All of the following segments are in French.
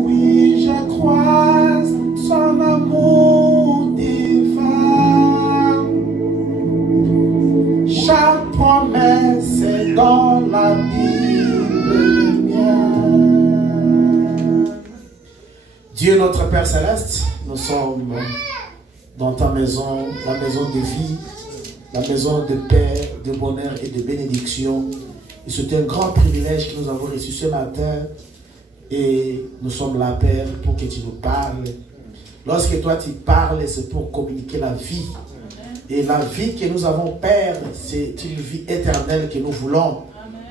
Oui, je crois son amour divin. Chaque promesse est dans la Bible mienne. Dieu notre Père Céleste, nous sommes dans ta maison, la maison de vie, la maison de paix, de bonheur et de bénédiction. Et c'est un grand privilège que nous avons reçu ce matin. Et nous sommes là, Père, pour que tu nous parles. Lorsque toi tu parles, c'est pour communiquer la vie. Et la vie que nous avons, Père, c'est une vie éternelle que nous voulons.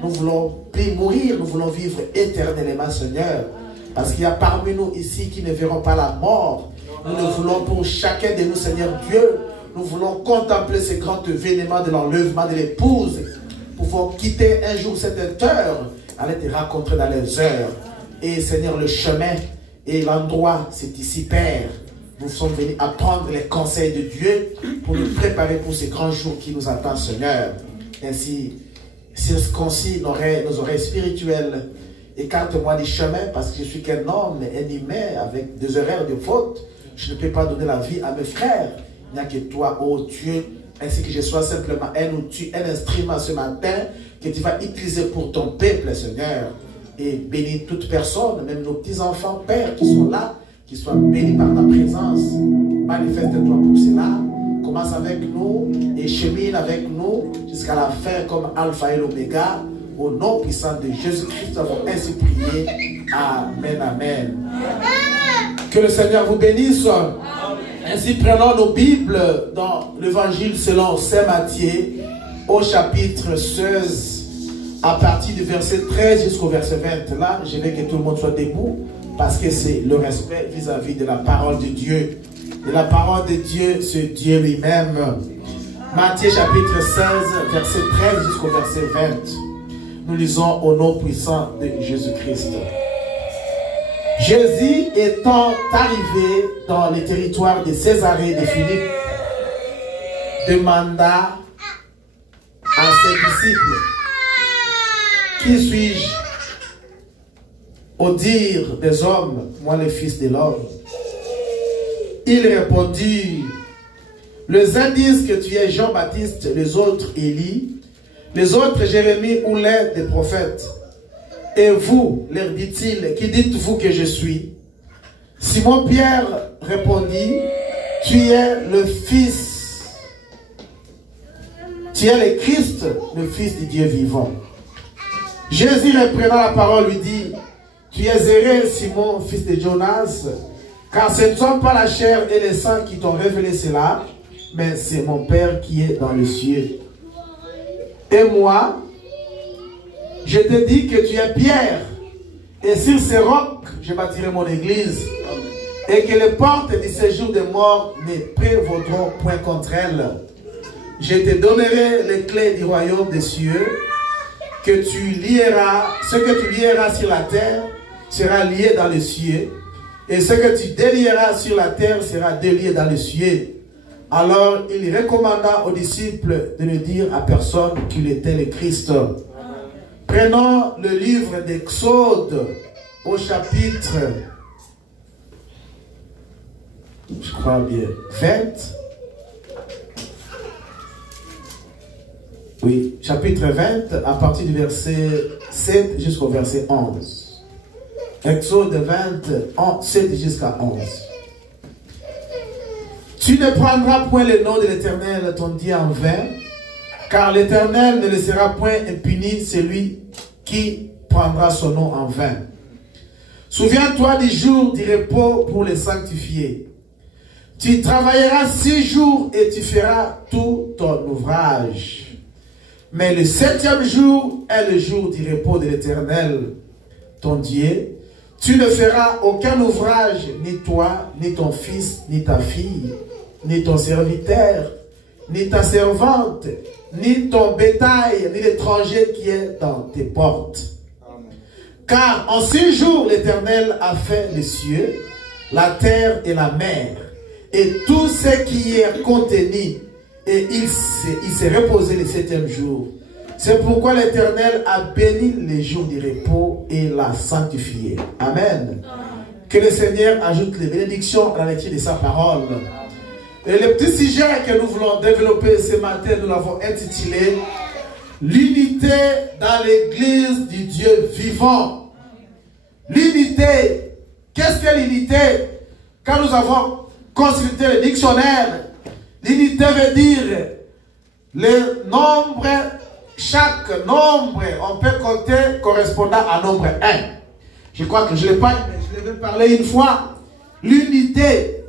Nous voulons plus mourir, nous voulons vivre éternellement, Seigneur. Parce qu'il y a parmi nous ici qui ne verront pas la mort. Nous le voulons pour chacun de nous, Seigneur Dieu. Nous voulons contempler ce grand événement de l'enlèvement de l'épouse. Nous pouvons quitter un jour cette heure, aller te rencontrer dans les heures. Et Seigneur, le chemin et l'endroit, c'est ici, Père. Nous sommes venus apprendre les conseils de Dieu pour nous préparer pour ce grand jour qui nous attend, Seigneur. Ainsi, circoncis nos oreilles spirituelles. Écarte-moi du chemin parce que je suis qu'un homme, un humain avec des erreurs de faute. Je ne peux pas donner la vie à mes frères. Il n'y a que toi, ô Dieu, ainsi que je sois simplement un outil, un instrument ce matin que tu vas utiliser pour ton peuple, Seigneur. Et bénis toute personne, même nos petits-enfants, Père, qui sont là, qui soient bénis par ta présence. Manifeste-toi pour cela. Commence avec nous et chemine avec nous jusqu'à la fin comme Alpha et l'Oméga. Au nom puissant de Jésus-Christ, nous avons ainsi prié. Amen, amen. Que le Seigneur vous bénisse. Amen. Ainsi, prenons nos Bibles dans l'évangile selon Saint Matthieu, au chapitre 16. À partir du verset 13 jusqu'au verset 20, là, je veux que tout le monde soit debout parce que c'est le respect vis-à-vis de la parole de Dieu. Et la parole de Dieu, c'est Dieu lui-même. Matthieu chapitre 16, verset 13 jusqu'au verset 20. Nous lisons au nom puissant de Jésus-Christ. Jésus étant arrivé dans le territoire de Césarée de Philippe, demanda à ses disciples: qui suis-je au dire des hommes, moi le Fils de l'homme? Il répondit: les uns disent que tu es Jean-Baptiste, les autres Élie, les autres Jérémie ou l'un des prophètes. Et vous, leur dit-il, qui dites-vous que je suis? Simon-Pierre répondit: tu es le Fils, tu es le Christ, le Fils du Dieu vivant. Jésus reprenant la parole lui dit: tu es heureux, Simon, fils de Jonas, car ce ne sont pas la chair et le sang qui t'ont révélé cela, mais c'est mon Père qui est dans les cieux. Et moi, je te dis que tu es Pierre, et sur ce roc, je bâtirai mon église, et que les portes du séjour des morts ne prévaudront point contre elle. Je te donnerai les clés du royaume des cieux, que tu lieras, ce que tu lieras sur la terre sera lié dans les cieux, et ce que tu délieras sur la terre sera délié dans les cieux. Alors il recommanda aux disciples de ne dire à personne qu'il était le Christ. Prenons le livre d'Exode au chapitre, je crois bien, 20. Oui, chapitre 20, à partir du verset 7 jusqu'au verset 11. Exode 20, 7 jusqu'à 11. Tu ne prendras point le nom de l'Éternel, ton Dieu, en vain, car l'Éternel ne laissera point impuni celui qui prendra son nom en vain. Souviens-toi du jour du repos pour le sanctifier. Tu travailleras 6 jours et tu feras tout ton ouvrage. Mais le 7e jour est le jour du repos de l'Éternel, ton Dieu. Tu ne feras aucun ouvrage, ni toi, ni ton fils, ni ta fille, ni ton serviteur, ni ta servante, ni ton bétail, ni l'étranger qui est dans tes portes. Amen. Car en 6 jours, l'Éternel a fait les cieux, la terre et la mer, et tout ce qui y est contenu, et il s'est reposé le 7e jour. C'est pourquoi l'Éternel a béni les jours du repos et l'a sanctifié. Amen. Que le Seigneur ajoute les bénédictions à la lecture de sa parole. Et le petit sujet que nous voulons développer ce matin, nous l'avons intitulé l'unité dans l'église du Dieu vivant. L'unité. Qu'est-ce que l'unité? Quand nous avons consulté le dictionnaire, l'unité veut dire le nombre, chaque nombre, on peut compter correspondant à nombre 1. Je crois que je ne l'ai pas, mais je l'ai parlé une fois. L'unité,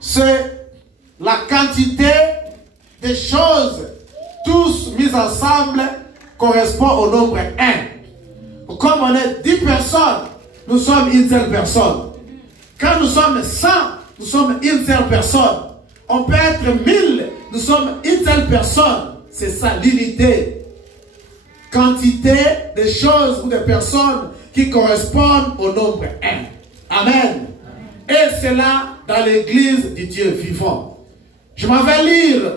c'est la quantité de choses, tous mis ensemble, correspond au nombre 1. Comme on est 10 personnes, nous sommes une seule personne. Quand nous sommes 100, nous sommes une seule personne. On peut être 1000, nous sommes une seule personne. C'est ça l'unité. Quantité de choses ou de personnes qui correspondent au nombre 1. Amen. Et c'est là dans l'église du Dieu vivant. Je m'en vais lire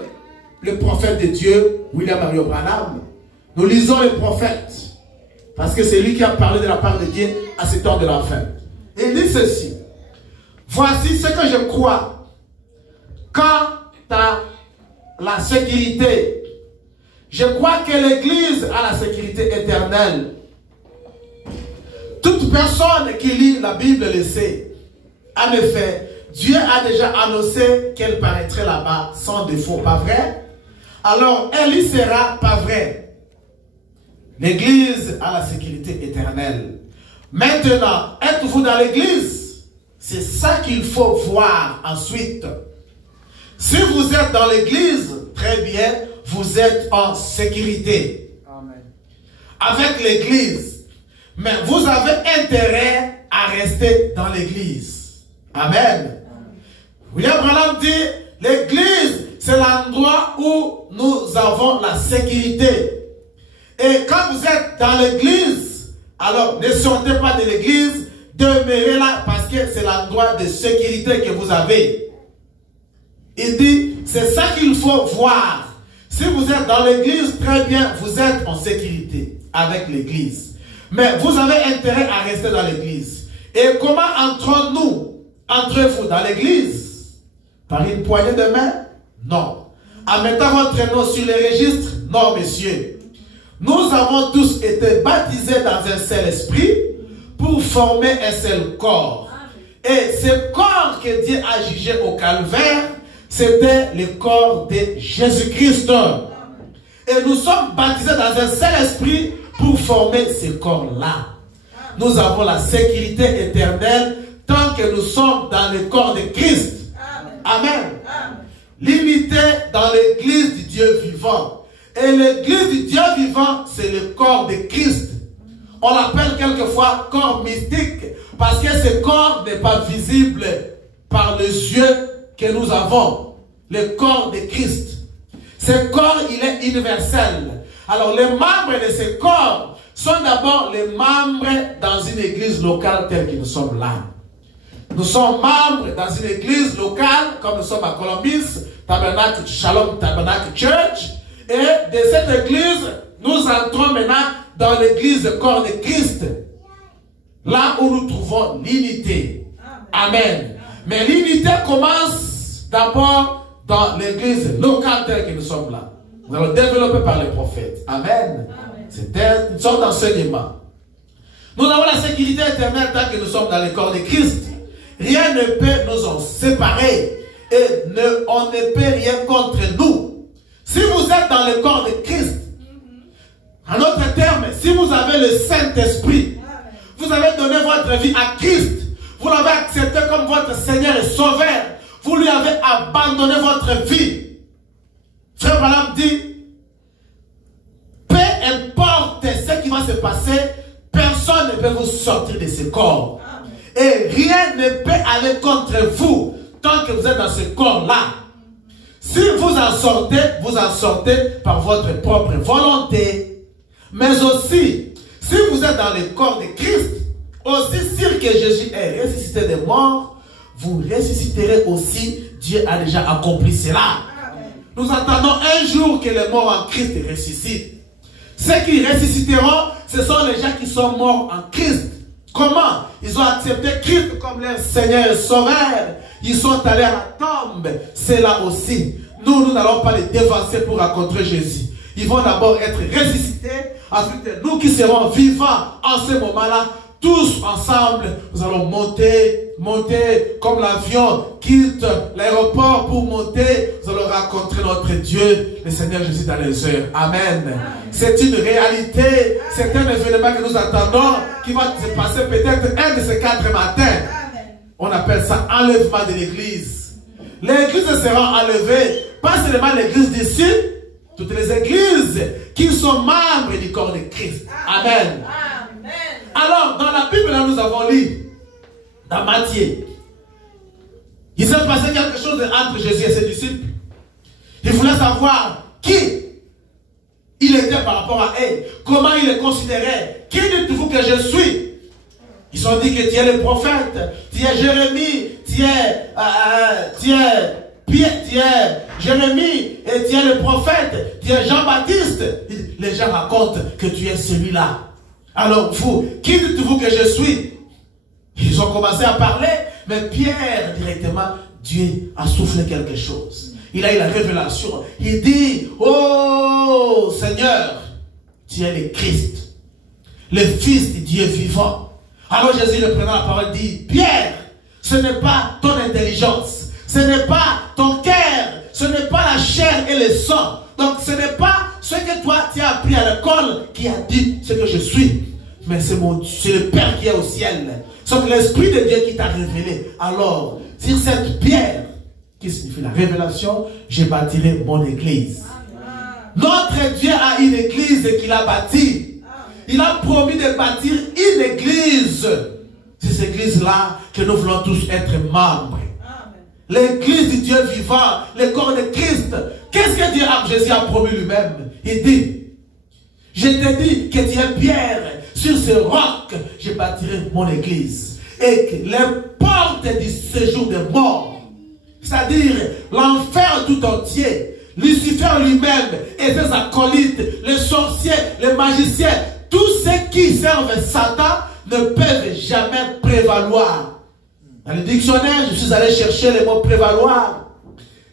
le prophète de Dieu, William Marion Branham. Nous lisons le prophète. Parce que c'est lui qui a parlé de la part de Dieu à ce temps de la fin. Il dit ceci. Voici ce que je crois. Quant à la sécurité, je crois que l'Église a la sécurité éternelle. Toute personne qui lit la Bible le sait. En effet, Dieu a déjà annoncé qu'elle paraîtrait là-bas sans défaut, pas vrai? Alors, elle y sera, pas vrai? L'Église a la sécurité éternelle. Maintenant, êtes-vous dans l'Église? C'est ça qu'il faut voir ensuite. Si vous êtes dans l'Église, très bien, vous êtes en sécurité. Amen. Avec l'Église. Mais vous avez intérêt à rester dans l'Église. Amen. William Branham dit, l'Église, c'est l'endroit où nous avons la sécurité. Et quand vous êtes dans l'Église, alors ne sortez pas de l'Église, demeurez là parce que c'est l'endroit de sécurité que vous avez. Il dit, c'est ça qu'il faut voir. Si vous êtes dans l'Église, très bien, vous êtes en sécurité avec l'Église. Mais vous avez intérêt à rester dans l'Église. Et comment entrons-nous? Entrez-vous dans l'Église? Par une poignée de main? Non. En mettant votre nom sur les registres? Non, messieurs. Nous avons tous été baptisés dans un seul esprit pour former un seul corps. Et ce corps que Dieu a jugé au calvaire, c'était le corps de Jésus-Christ. Et nous sommes baptisés dans un seul esprit pour former ce corps-là. Nous avons la sécurité éternelle tant que nous sommes dans le corps de Christ. Amen. L'unité dans l'église du Dieu vivant. Et l'église du Dieu vivant, c'est le corps de Christ. On l'appelle quelquefois corps mystique parce que ce corps n'est pas visible par les yeux que nous avons. Le corps de Christ. Ce corps, il est universel. Alors les membres de ce corps sont d'abord les membres dans une église locale telle que nous sommes là. Nous sommes membres dans une église locale, comme nous sommes à Columbus, Tabernacle Shalom Tabernacle Church. Et de cette église, nous entrons maintenant dans l'église corps de Christ. Là où nous trouvons l'unité. Amen. Mais l'unité commence d'abord dans l'église locale telle que nous sommes là. Nous allons développer par les prophètes. Amen. C'est une sorte d'enseignement. Nous avons la sécurité éternelle tant que nous sommes dans le corps de Christ. Rien ne peut nous en séparer. Et on ne peut rien contre nous. Si vous êtes dans le corps de Christ, en d'autres termes, si vous avez le Saint-Esprit, vous avez donné votre vie à Christ, vous l'avez accepté comme votre Seigneur et Sauveur, vous lui avez abandonné votre vie. Frère Branham dit, peu importe ce qui va se passer, personne ne peut vous sortir de ce corps. Et rien ne peut aller contre vous tant que vous êtes dans ce corps-là. Si vous en sortez par votre propre volonté. Mais aussi, si vous êtes dans le corps de Christ, aussi sûr que Jésus est ressuscité des morts, vous ressusciterez aussi. Dieu a déjà accompli cela. Nous attendons un jour que les morts en Christ ressuscitent. Ceux qui ressusciteront, ce sont les gens qui sont morts en Christ. Comment? Ils ont accepté Christ comme leur Seigneur et Sauveur. Ils sont allés à la tombe. C'est là aussi. Nous n'allons pas les dévancer pour rencontrer Jésus. Ils vont d'abord être ressuscités. Ensuite, nous qui serons vivants en ce moment-là, tous ensemble, nous allons monter comme l'avion quitte l'aéroport pour monter. Nous allons rencontrer notre Dieu, le Seigneur Jésus dans les airs. Amen. C'est une réalité, c'est un événement que nous attendons qui va se passer peut-être un de ces 4 matins. On appelle ça enlèvement de l'église. L'église sera enlevée, pas seulement l'église d'ici, toutes les églises qui sont membres du corps de Christ. Amen. Alors, dans la Bible, là, nous avons lu, dans Matthieu, il s'est passé quelque chose entre Jésus et ses disciples. Il voulait savoir qui il était par rapport à eux, comment il les considérait. Qui dites-vous que je suis? Ils ont dit que tu es le prophète, tu es Jérémie, tu es Jérémie, et tu es le prophète, tu es Jean-Baptiste. Les gens racontent que tu es celui-là. Alors vous, qui dites-vous que je suis? Ils ont commencé à parler, mais Pierre directement, Dieu a soufflé quelque chose. Il a eu la révélation. Il dit, oh Seigneur, tu es le Christ, le Fils du Dieu vivant. Alors Jésus, le prenant la parole, dit, Pierre, ce n'est pas ton intelligence, ce n'est pas ton cœur, ce n'est pas la chair et le sang. Donc ce n'est pas ce que toi tu as appris à l'école qui a dit ce que je suis. Mais c'est le Père qui est au ciel. C'est l'Esprit de Dieu qui t'a révélé. Alors, sur cette pierre, qui signifie la révélation, je bâtirai mon église. Notre Dieu a une église qu'il a bâtie. Il a promis de bâtir une église. C'est cette église-là que nous voulons tous être membres. L'église du Dieu vivant, le corps de Christ. Qu'est-ce que Jésus a promis lui-même? Il dit, je te dis que tu es Pierre, sur ce roc, je bâtirai mon église. Et que les portes du séjour des morts, c'est-à-dire l'enfer tout entier, Lucifer lui-même et ses acolytes, les sorciers, les magiciens, tous ceux qui servent Satan ne peuvent jamais prévaloir. Dans le dictionnaire, je suis allé chercher le mot prévaloir.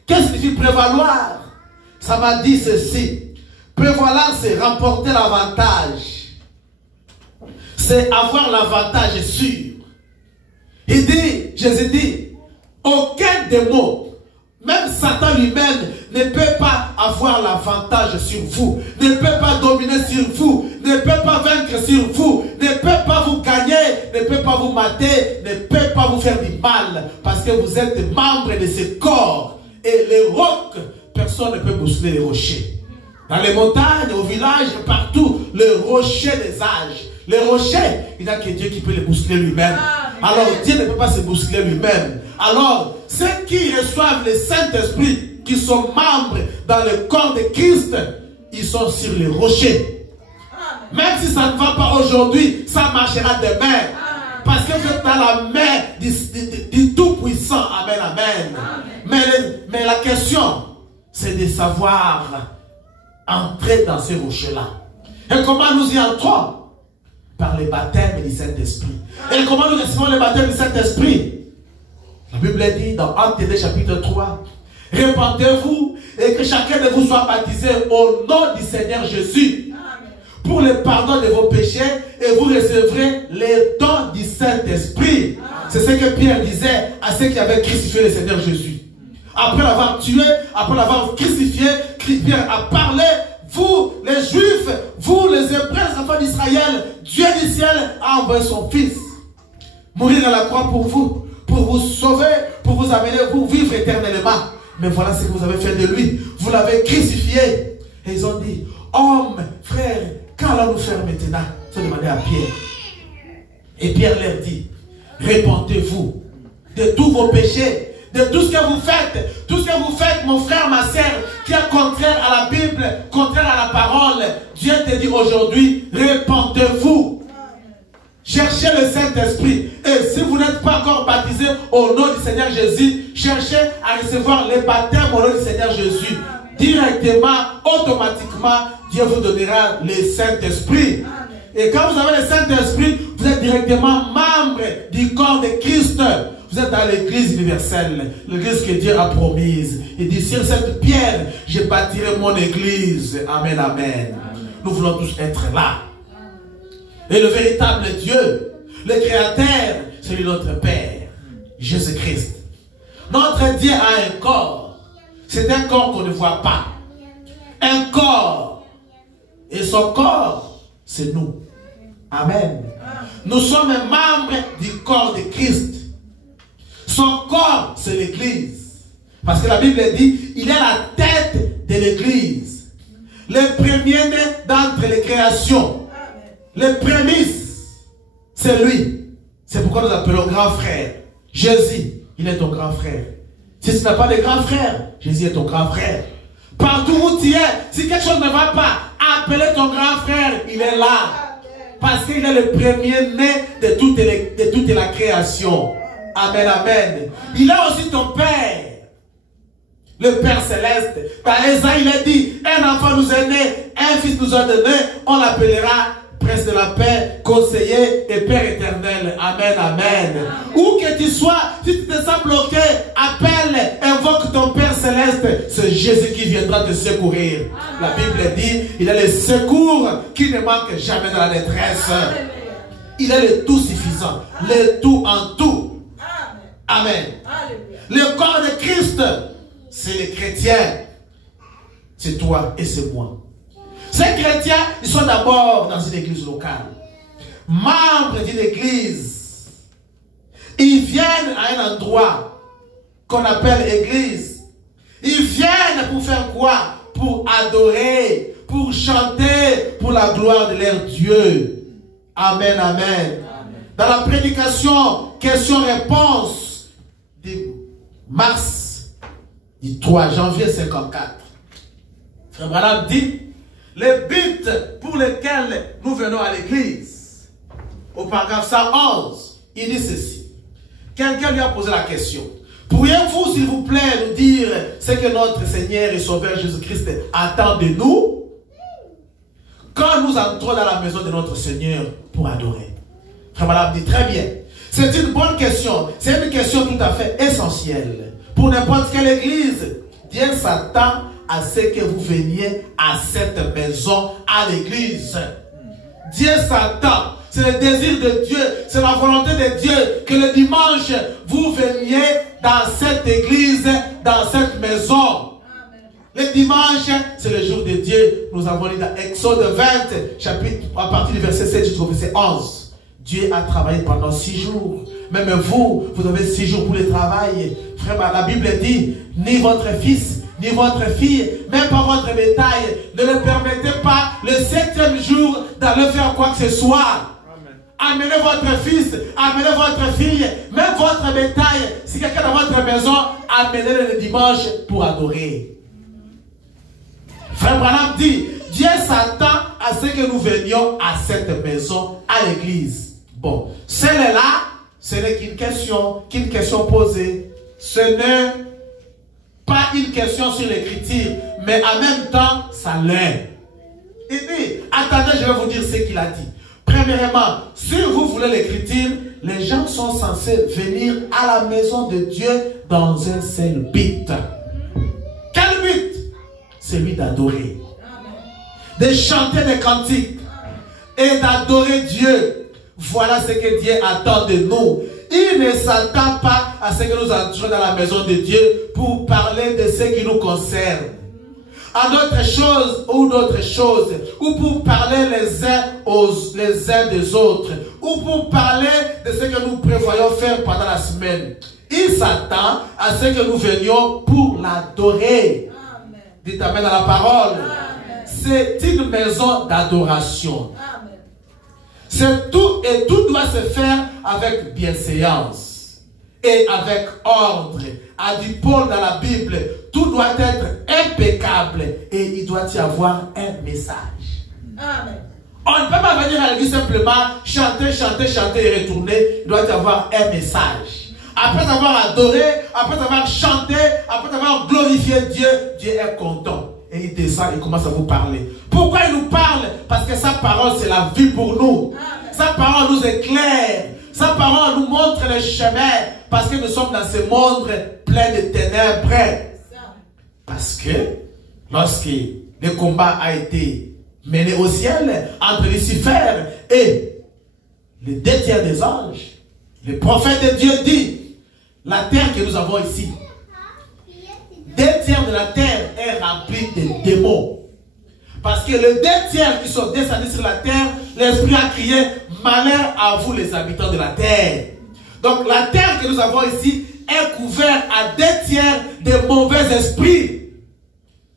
Qu'est-ce que signifie prévaloir? Ça m'a dit ceci. Prévaloir, c'est remporter l'avantage. C'est avoir l'avantage sûr. Il dit, Jésus dit, aucun démon, même Satan lui-même, ne peut pas avoir l'avantage sur vous, ne peut pas dominer sur vous, ne peut pas vaincre sur vous, ne peut pas vous gagner, ne peut pas vous mater, ne peut pas vous faire du mal, parce que vous êtes membre de ce corps. Et les rocs, personne ne peut bousculer les rochers. Dans les montagnes, au village, partout, le rocher des âges. Les rochers, il n'y a que Dieu qui peut les bousculer lui-même. Alors Dieu ne peut pas se bousculer lui-même. Alors, ceux qui reçoivent le Saint-Esprit, qui sont membres dans le corps de Christ, ils sont sur les rochers. Même si ça ne va pas aujourd'hui, ça marchera demain. Parce que vous êtes dans la main du Tout-Puissant. Amen, amen. Mais la question, c'est de savoir entrer dans ces rochers-là. Et comment nous y entrons? Par le baptême du Saint-Esprit. Et comment nous recevons le baptême du Saint-Esprit? La Bible dit dans Actes 2 chapitre 3, répandez-vous et que chacun de vous soit baptisé au nom du Seigneur Jésus pour le pardon de vos péchés et vous recevrez les dons du Saint-Esprit. C'est ce que Pierre disait à ceux qui avaient crucifié le Seigneur Jésus. Après l'avoir tué, après l'avoir crucifié, Pierre a parlé. Vous, les Juifs, vous, les Hébreux, les enfants d'Israël, Dieu du ciel a envoyé son Fils mourir à la croix pour vous sauver, pour vous amener, vous vivre éternellement. Mais voilà ce que vous avez fait de lui. Vous l'avez crucifié. Et ils ont dit, homme, frère, qu'allons-nous faire maintenant? Ils ont demandé à Pierre. Et Pierre leur dit, répentez-vous de tous vos péchés, de tout ce que vous faites, mon frère, ma sœur, qui est contraire à la Bible, contraire à la parole. Dieu te dit aujourd'hui, répentez-vous. Cherchez le Saint-Esprit. Et si vous n'êtes pas encore baptisé au nom du Seigneur Jésus, cherchez à recevoir le baptême au nom du Seigneur Jésus. Directement, automatiquement, Dieu vous donnera le Saint-Esprit. Et quand vous avez le Saint-Esprit, vous êtes directement membre du corps de Christ. Vous êtes dans l'église universelle, l'église que Dieu a promise. Il dit, sur cette pierre, je bâtirai mon église. Amen, amen. Nous voulons tous être là. Et le véritable Dieu, le Créateur, c'est lui notre Père, Jésus-Christ. Notre Dieu a un corps. C'est un corps qu'on ne voit pas. Un corps. Et son corps, c'est nous. Amen. Nous sommes membres du corps de Christ. Son corps, c'est l'église. Parce que la Bible dit, il est la tête de l'église. Le premier-né d'entre les créations. Les prémices, c'est lui. C'est pourquoi nous l'appelons grand frère. Jésus, il est ton grand frère. Si tu n'as pas de grand frère, Jésus est ton grand frère. Partout où tu es, si quelque chose ne va pas, appelez ton grand frère, il est là. Parce qu'il est le premier-né de toute la création. Amen, amen. Il est aussi ton Père. Le Père Céleste. Par Esaïe, il a dit, un enfant nous est né, un fils nous a donné, on l'appellera Prince de la paix, conseiller et Père éternel. Amen, amen. Où que tu sois, si tu te sens bloqué, appelle, invoque ton Père Céleste. C'est Jésus qui viendra te secourir. La Bible dit, il est le secours qui ne manque jamais dans la détresse. Il est le tout suffisant, le tout en tout. Amen. Le corps de Christ, c'est les chrétiens. C'est toi et c'est moi. Ces chrétiens, ils sont d'abord dans une église locale. Membres d'une église. Ils viennent à un endroit qu'on appelle église. Ils viennent pour faire quoi? Pour adorer, pour chanter, pour la gloire de leur Dieu. Amen, amen. Dans la prédication, question-réponse du mars, du 3 janvier 54, Frère Branham dit, le but pour lequel nous venons à l'église, au paragraphe 111, il dit ceci. Quelqu'un lui a posé la question. Pourriez-vous, s'il vous plaît, nous dire ce que notre Seigneur et Sauveur Jésus-Christ attend de nous quand nous entrons dans la maison de notre Seigneur pour adorer? Frère Branham dit très bien. C'est une bonne question. C'est une question tout à fait essentielle. Pour n'importe quelle église, Dieu s'attend à ce que vous veniez à cette maison, à l'église. Dieu s'attend. C'est le désir de Dieu. C'est la volonté de Dieu que le dimanche, vous veniez dans cette église, dans cette maison. Le dimanche, c'est le jour de Dieu. Nous avons lu dans Exode 20, chapitre, à partir du verset 7 jusqu'au verset 11. Dieu a travaillé pendant 6 jours. Même vous avez 6 jours pour le travail. Frère, la Bible dit, ni votre fils, ni votre fille, même pas votre bétail, ne le permettez pas le 7e jour d'aller faire quoi que ce soit. Amen. Amenez votre fils, amenez votre fille, même votre bétail. Si quelqu'un dans votre maison, amenez-le le dimanche pour adorer. Frère Branham dit, Dieu s'attend à ce que nous venions à cette maison, à l'église. Bon, celle-là, ce n'est qu'une question posée. Ce n'est pas une question sur l'écriture, mais en même temps, ça l'est. Il dit, attendez, je vais vous dire ce qu'il a dit. Premièrement, si vous voulez l'écriture, les gens sont censés venir à la maison de Dieu dans un seul but. Quel but? Celui d'adorer. De chanter des cantiques et d'adorer Dieu. Voilà ce que Dieu attend de nous. Il ne s'attend pas à ce que nous entrions dans la maison de Dieu pour parler de ce qui nous concerne. À d'autres choses ou d'autres choses, ou pour parler les uns des autres, ou pour parler de ce que nous prévoyons faire pendant la semaine. Il s'attend à ce que nous venions pour l'adorer. Dites amen à la parole. C'est une maison d'adoration. C'est tout, et tout doit se faire avec bienséance et avec ordre. À du Paul dans la Bible, tout doit être impeccable et il doit y avoir un message. Amen. On ne peut pas venir à l'église simplement chanter, chanter, chanter et retourner. Il doit y avoir un message. Après avoir adoré, après avoir chanté, après avoir glorifié Dieu, Dieu est content. et il descend et commence à vous parler. Pourquoi il nous parle? Parce que sa parole, c'est la vie pour nous. Sa parole nous éclaire. Sa parole nous montre le chemin. Parce que nous sommes dans ce monde plein de ténèbres. Parce que lorsque le combat a été mené au ciel entre Lucifer et les 2 tiers des anges, le prophète de Dieu dit, la terre que nous avons ici, 2 tiers de la terre est remplie de démons. Parce que les 2 tiers qui sont descendus sur la terre, l'Esprit a crié, malheur à vous les habitants de la terre. Donc la terre que nous avons ici est couverte à 2 tiers de mauvais esprits.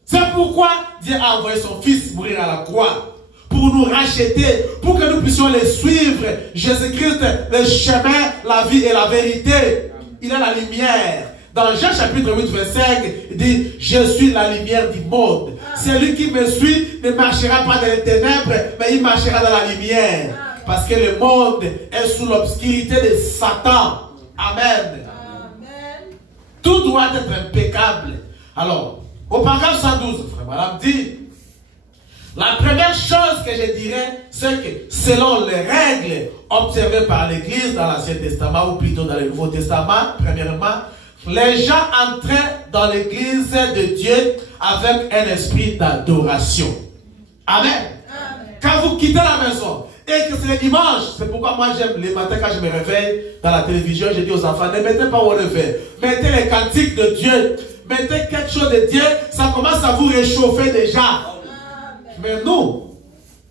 C'est pourquoi Dieu a envoyé son Fils mourir à la croix. Pour nous racheter, pour que nous puissions les suivre. Jésus-Christ, le chemin, la vie et la vérité. Il est la lumière. Dans Jean chapitre 8, verset 5, il dit, je suis la lumière du monde. Celui qui me suit ne marchera pas dans les ténèbres, mais il marchera dans la lumière. Parce que le monde est sous l'obscurité de Satan. Amen. Tout doit être impeccable. Alors, au paragraphe 112, frère madame dit, la première chose que je dirais, c'est que selon les règles observées par l'Église dans l'Ancien Testament, ou plutôt dans le Nouveau Testament, premièrement, les gens entraient dans l'Église de Dieu avec un esprit d'adoration. Amen. Quand vous quittez la maison, et que c'est le dimanche, c'est pourquoi moi j'aime les matins quand je me réveille dans la télévision, je dis aux enfants, ne mettez pas au réveil, mettez les cantiques de Dieu, mettez quelque chose de Dieu, ça commence à vous réchauffer déjà. Mais nous,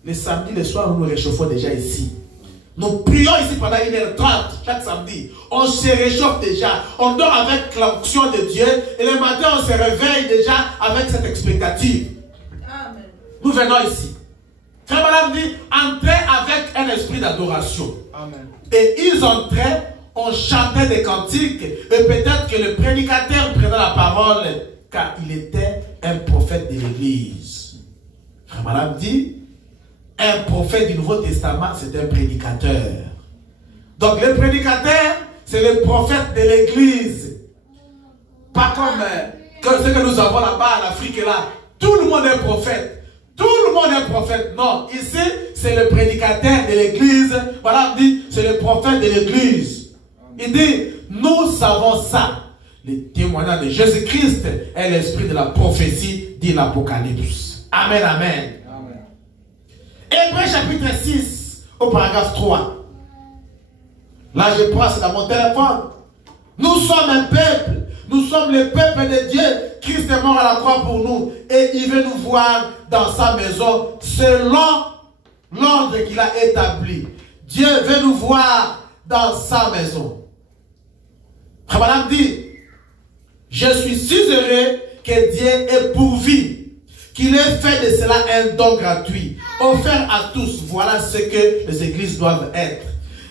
les samedis, les soirs, nous nous réchauffons déjà ici. Nous prions ici pendant 1h30 chaque samedi. On se réchauffe déjà. On dort avec l'onction de Dieu. Et le matin, on se réveille déjà avec cette expectative. Amen. Nous venons ici. Frère Madame dit, entrez avec un esprit d'adoration. Et ils entraient, on chantait des cantiques. Et peut-être que le prédicateur prenait la parole, car il était un prophète de l'Église. Frère Madame dit, un prophète du Nouveau Testament, c'est un prédicateur. Donc le prédicateur, c'est le prophète de l'Église. Pas comme ce que nous avons là-bas en Afrique, là. Tout le monde est prophète. Tout le monde est prophète. Non, ici, c'est le prédicateur de l'Église. Voilà, dit, c'est le prophète de l'Église. Il dit, nous savons ça. Le témoignage de Jésus-Christ est l'esprit de la prophétie, dit l'Apocalypse. Amen, amen. Hébreux chapitre 6, au paragraphe 3. Là, je prends, c'est dans mon téléphone. Nous sommes un peuple. Nous sommes le peuple de Dieu. Christ est mort à la croix pour nous. Et il veut nous voir dans sa maison selon l'ordre qu'il a établi. Dieu veut nous voir dans sa maison. Madame dit, je suis si heureux que Dieu ait pourvu, qu'il ait fait de cela un don gratuit, offert à tous. Voilà ce que les églises doivent être.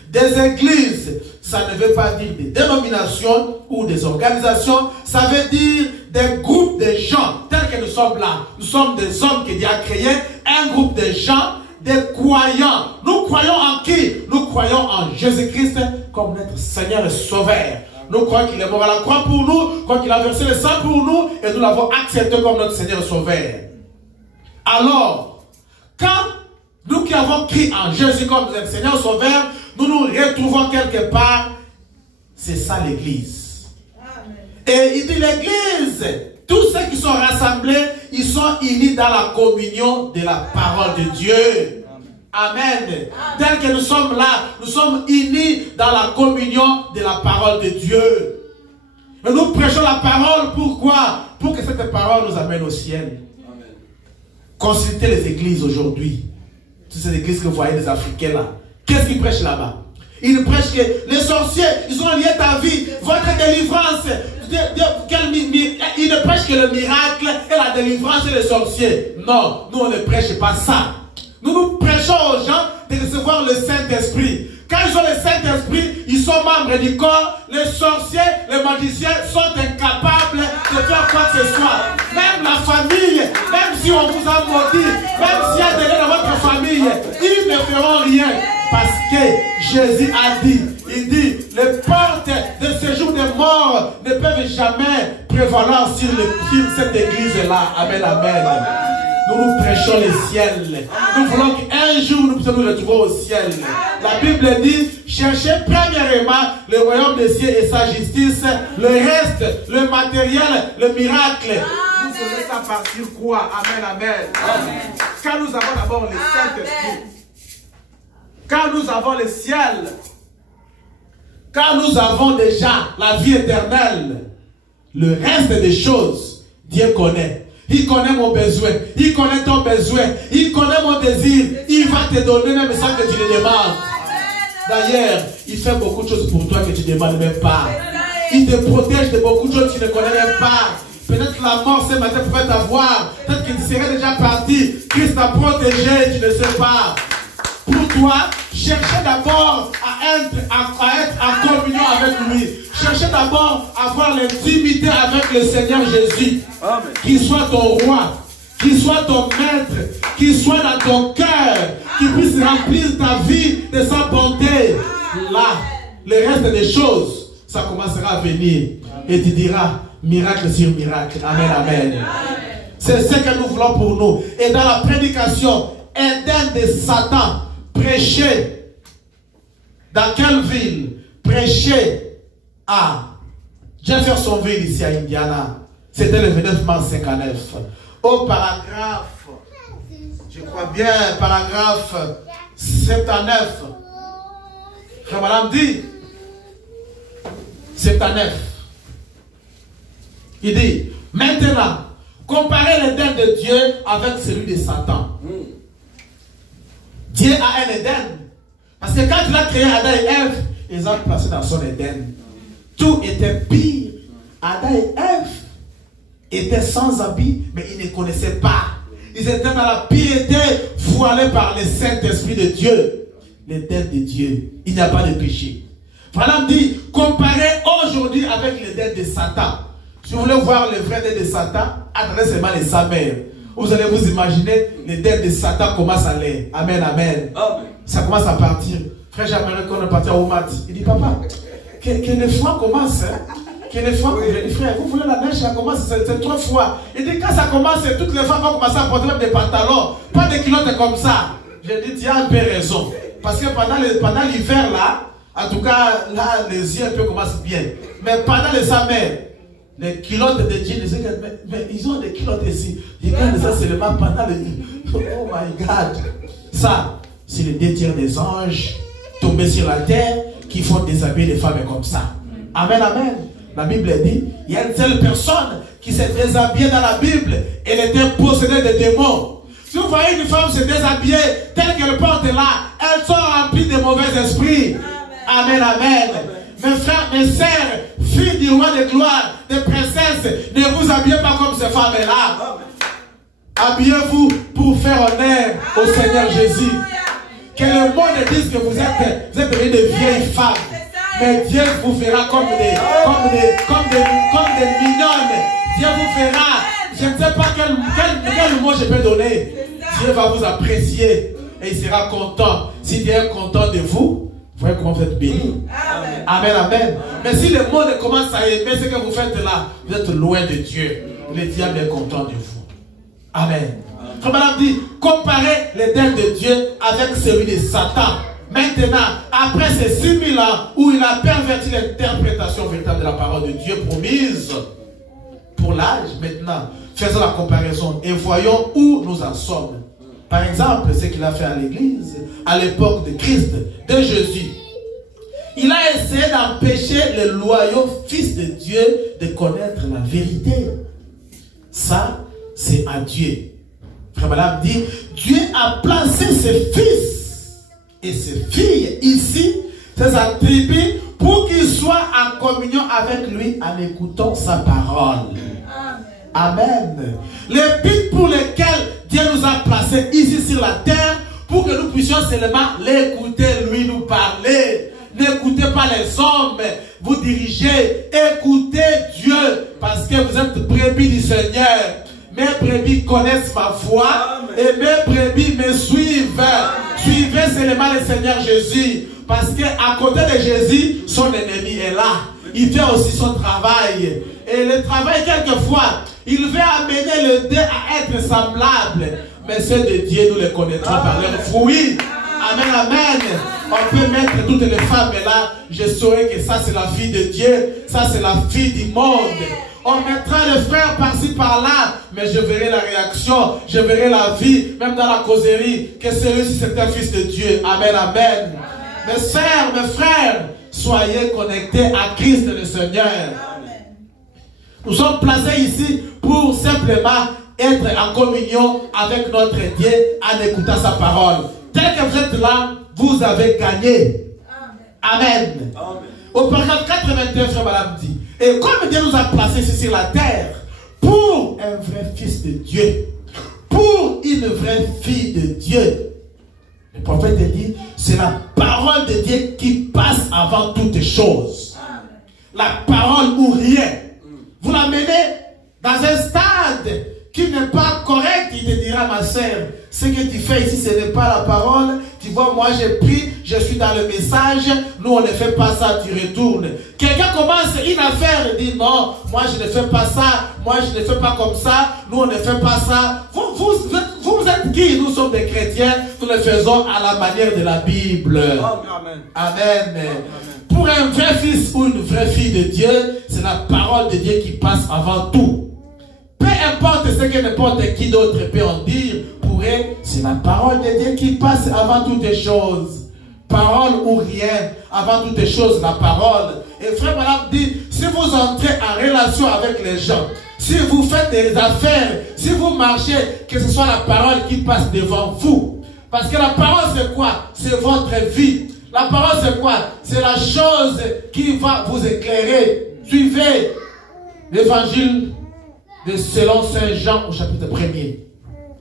Des églises, ça ne veut pas dire des dénominations ou des organisations, ça veut dire des groupes de gens, tels que nous sommes là. Nous sommes des hommes que Dieu a créés, un groupe de gens, des croyants. Nous croyons en qui? Nous croyons en Jésus-Christ comme notre Seigneur et Sauveur. Nous croyons qu'il est mort à la croix pour nous, qu'il a versé le sang pour nous, et nous l'avons accepté comme notre Seigneur et Sauveur. Alors, quand nous qui avons crié en Jésus comme notre Seigneur et Sauveur, nous nous retrouvons quelque part, c'est ça l'église. Et il dit l'église, tous ceux qui sont rassemblés, ils sont unis dans la communion de la parole de Dieu. Amen. Tel que nous sommes là, nous sommes unis dans la communion de la parole de Dieu. Et nous prêchons la parole, pourquoi? Pour que cette parole nous amène au ciel. Amen. Consultez les églises aujourd'hui. Toutes ces églises que vous voyez, les Africains là. Qu'est-ce qu'ils prêchent là-bas? Ils prêchent que les sorciers, ils ont lié ta vie, votre délivrance. Ils ne prêchent que le miracle et la délivrance et les sorciers. Non, nous on ne prêche pas ça. Nous prêchons aux gens de recevoir le Saint-Esprit. Quand ils ont le Saint-Esprit, ils sont membres du corps. Les sorciers, les magiciens sont incapables de faire quoi que ce soit. Même la famille, même si on vous a maudit, même s'il y a des gens dans votre famille, ils ne feront rien. Parce que Jésus a dit, il dit, les portes de séjour des morts ne peuvent jamais prévaloir sur cette église-là. Amen, amen. Nous prêchons le ciel. Nous voulons qu'un jour nous puissions nous retrouver au ciel. La Bible dit, cherchez premièrement le royaume des cieux et sa justice. Le reste, le matériel, le miracle. Vous faisiez ça par sur quoi? Amen, amen. Quand nous avons d'abord le Saint-Esprit, quand nous avons le ciel, quand nous avons déjà la vie éternelle, le reste des choses, Dieu connaît. Il connaît mon besoin, il connaît ton besoin, il connaît mon désir. Il va te donner même ça que tu le demandes. D'ailleurs, il fait beaucoup de choses pour toi que tu ne demandes même pas. Il te protège de beaucoup de choses que tu ne connais même pas. Peut-être la mort ce matin pouvait t'avoir. Peut-être qu'il serait déjà parti. Christ t'a protégé, tu ne sais pas. Pour toi, cherchez d'abord à être en communion avec lui. Cherchez d'abord à avoir l'intimité avec le Seigneur Jésus. Qu'il soit ton roi, qu'il soit ton maître, qu'il soit dans ton cœur, qu'il puisse remplir ta vie de sa bonté. Là, le reste des choses, ça commencera à venir. Et tu diras, miracle sur miracle. Amen, amen. C'est ce que nous voulons pour nous. Et dans la prédication, Éden de Satan, prêcher. Dans quelle ville? Prêcher à Jeffersonville, ici à Indiana. C'était le 29 mars 59. Au paragraphe, je crois bien, paragraphe 79. Frère Madame dit, 79. Il dit, maintenant, comparez l'Éden de Dieu avec celui de Satan. Dieu a un Éden. Parce que quand il a créé Adam et Ève, ils ont placé dans son Éden. Tout était pire. Adam et Ève étaient sans habit, mais ils ne connaissaient pas. Ils étaient dans la piété, voilés par le Saint-Esprit de Dieu. L'Éden de Dieu. Il n'y a pas de péché. Voilà, dit, comparez aujourd'hui avec l'Éden de Satan. Si vous voulez voir le vrai Éden de Satan, attendez seulement les sa mère. Vous allez vous imaginer l'Éden de Satan commence à aller. Amen, amen. Ça commence à partir. Frère Jean-Marie, quand on est parti à Oumat, il dit, papa, que le froid commence. Hein? Que le froid, frère, vous voulez la neige, ça commence, c'est 3 fois. Il dit, quand ça commence, toutes les femmes vont commencer à porter même des pantalons, pas des culottes comme ça. J'ai dit, tu as un peu raison. Parce que pendant l'hiver, là, en tout cas, là, les yeux un peu commencent bien. Mais pendant les summer, les culottes de jeans, mais ils ont des culottes ici. Regarde ça seulement pendant le... Oh my God. Ça, c'est les 2 tiers des anges tombés sur la terre qui font déshabiller les femmes comme ça. Amen, amen. La Bible dit, il y a une seule personne qui s'est déshabillée dans la Bible. Elle était possédée de démons. Si vous voyez une femme se déshabiller telle qu'elle porte là, elles sont remplies de mauvais esprits. Amen, amen. Mes frères, mes sœurs, filles du roi de gloire, des princesses, ne vous habillez pas comme ces femmes-là. Habillez-vous pour faire honneur au Seigneur Jésus. Que le monde dise que vous êtes devenus de vieilles femmes. Mais Dieu vous fera comme des mignonnes. Dieu vous fera, je ne sais pas quel mot je peux donner. Dieu va vous apprécier et il sera content. Si Dieu est content de vous, voyez comment vous êtes bénis. Amen, amen. Mais si le monde commence à aimer ce que vous faites là, vous êtes loin de Dieu. Le diable est content de vous. Amen. Comme on dit, comparez l'Éden de Dieu avec celui de Satan. Maintenant, après ces 6000 ans où il a perverti l'interprétation véritable de la parole de Dieu promise pour l'âge, maintenant, faisons la comparaison et voyons où nous en sommes. Par exemple, ce qu'il a fait à l'Église, à l'époque de Christ, de Jésus. Il a essayé d'empêcher le loyaux fils de Dieu de connaître la vérité. Ça, c'est à Dieu. Frère Madame dit, Dieu a placé ses fils et ses filles ici, ses attributs, pour qu'ils soient en communion avec lui en écoutant sa parole. Amen. Les buts pour lesquels Dieu nous a placés ici sur la terre, pour que nous puissions seulement l'écouter, lui nous parler. N'écoutez pas les hommes, vous dirigez, écoutez Dieu, parce que vous êtes brebis du Seigneur. Mes brebis connaissent ma voix et mes brebis me suivent. Suivez seulement le Seigneur Jésus, parce qu'à côté de Jésus, son ennemi est là. Il fait aussi son travail. Et Et le travail, quelquefois, il veut amener le dé à être semblable. Mais ceux de Dieu, nous les connaîtrons par leurs fruits. Amen, amen. On peut mettre toutes les femmes là. Je saurais que ça, c'est la fille de Dieu. Ça, c'est la fille du monde. On mettra le frère par-ci, par-là. Mais je verrai la réaction. Je verrai la vie, même dans la causerie, que celui-ci, c'est un fils de Dieu. Amen, amen. Mes sœurs, mes frères, soyez connectés à Christ le Seigneur. Nous sommes placés ici pour simplement être en communion avec notre Dieu en écoutant sa parole. Tel que vous êtes là, vous avez gagné. Amen. Amen. Au paragraphe 81, frère Madame dit, et comme Dieu nous a placés ici sur la terre, pour un vrai fils de Dieu, pour une vraie fille de Dieu, le prophète dit, c'est la parole de Dieu qui passe avant toutes choses. La parole ou rien. Vous la menez dans un stade qui n'est pas correct, il te dira, ma sœur, ce que tu fais ici, ce n'est pas la parole. Tu vois, moi j'ai pris, je suis dans le message, nous on ne fait pas ça, tu retournes. Quelqu'un commence une affaire et dit, non, moi je ne fais pas ça, moi je ne fais pas comme ça, nous on ne fait pas ça. Vous êtes qui? Nous sommes des chrétiens, nous le faisons à la manière de la Bible. Amen. Amen. Pour un vrai fils ou une vraie fille de Dieu, c'est la parole de Dieu qui passe avant tout. Peu importe ce que n'importe qui d'autre peut en dire, pour eux, c'est la parole de Dieu qui passe avant toutes les choses. Parole ou rien, avant toutes les choses, la parole. Et frère Madame dit, si vous entrez en relation avec les gens, si vous faites des affaires, si vous marchez, que ce soit la parole qui passe devant vous. Parce que la parole c'est quoi? C'est votre vie. La parole c'est quoi? C'est la chose qui va vous éclairer. Suivez l'évangile de selon Saint Jean au chapitre 1er.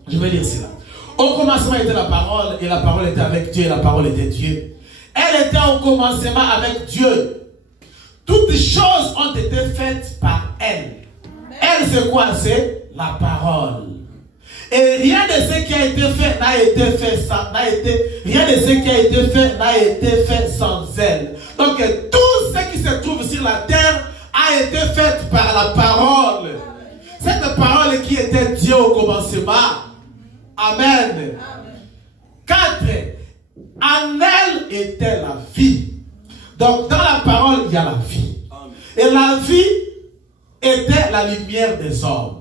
Je vais lire cela. Au commencement était la parole, et la parole était avec Dieu, et la parole était Dieu. Elle était au commencement avec Dieu. Toutes choses ont été faites par elle. Elle, c'est quoi? C'est la parole. Et rien de ce qui a été fait n'a été fait sans, rien de ce qui a été fait n'a été fait sans elle. Donc tout ce qui se trouve sur la terre a été fait par la parole. Cette parole qui était Dieu au commencement. Amen. 4. En elle était la vie. Donc dans la parole, il y a la vie. Et la vie était la lumière des hommes.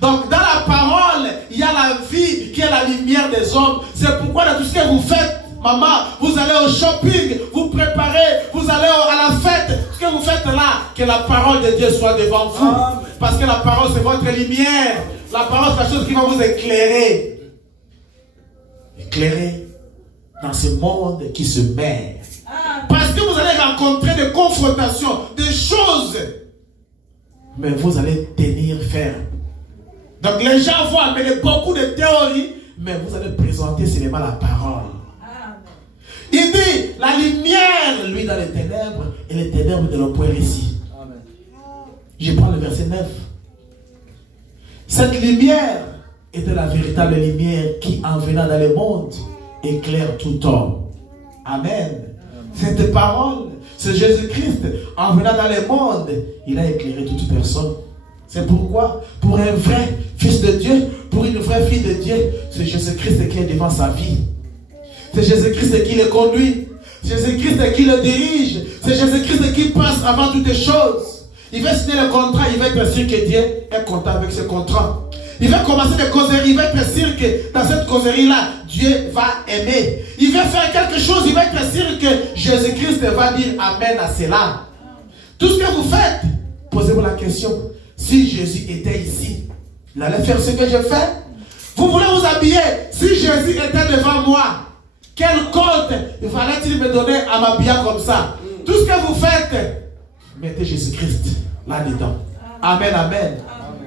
Donc dans la parole, il y a la vie qui est la lumière des hommes. C'est pourquoi dans tout ce que vous faites, maman, vous allez au shopping, vous préparez, vous allez à la fête. Ce que vous faites là, que la parole de Dieu soit devant vous. Amen. Parce que la parole c'est votre lumière. La parole c'est la chose qui va vous éclairer. Éclairer dans ce monde qui se mêle. Parce que vous allez rencontrer des confrontations, des choses. Mais vous allez tenir ferme. Donc les gens vont amener beaucoup de théories, mais vous allez présenter seulement la parole. Il dit, la lumière, lui, dans les ténèbres, et les ténèbres de l'oppoint ici. Je prends le verset 9. Cette lumière était la véritable lumière qui, en venant dans le monde, éclaire tout homme. Amen. Cette parole, c'est Jésus-Christ. En venant dans le monde, il a éclairé toute personne. C'est pourquoi, pour un vrai fils de Dieu, pour une vraie fille de Dieu, c'est Jésus-Christ qui est devant sa vie. C'est Jésus-Christ qui le conduit. C'est Jésus-Christ qui le dirige. C'est Jésus-Christ qui passe avant toutes les choses. Il veut signer le contrat, il veut être sûr que Dieu est content avec ce contrat. Il veut commencer des causeries, il veut être sûr que dans cette causerie-là, Dieu va aimer. Il veut faire quelque chose, il veut être sûr que Jésus-Christ va dire Amen à cela. Tout ce que vous faites, posez-vous la question. Si Jésus était ici, il allait faire ce que je fais. Vous voulez vous habiller. Si Jésus était devant moi, quel code fallait-il me donner à m'habiller comme ça? Tout ce que vous faites, mettez Jésus-Christ là-dedans. Amen, amen.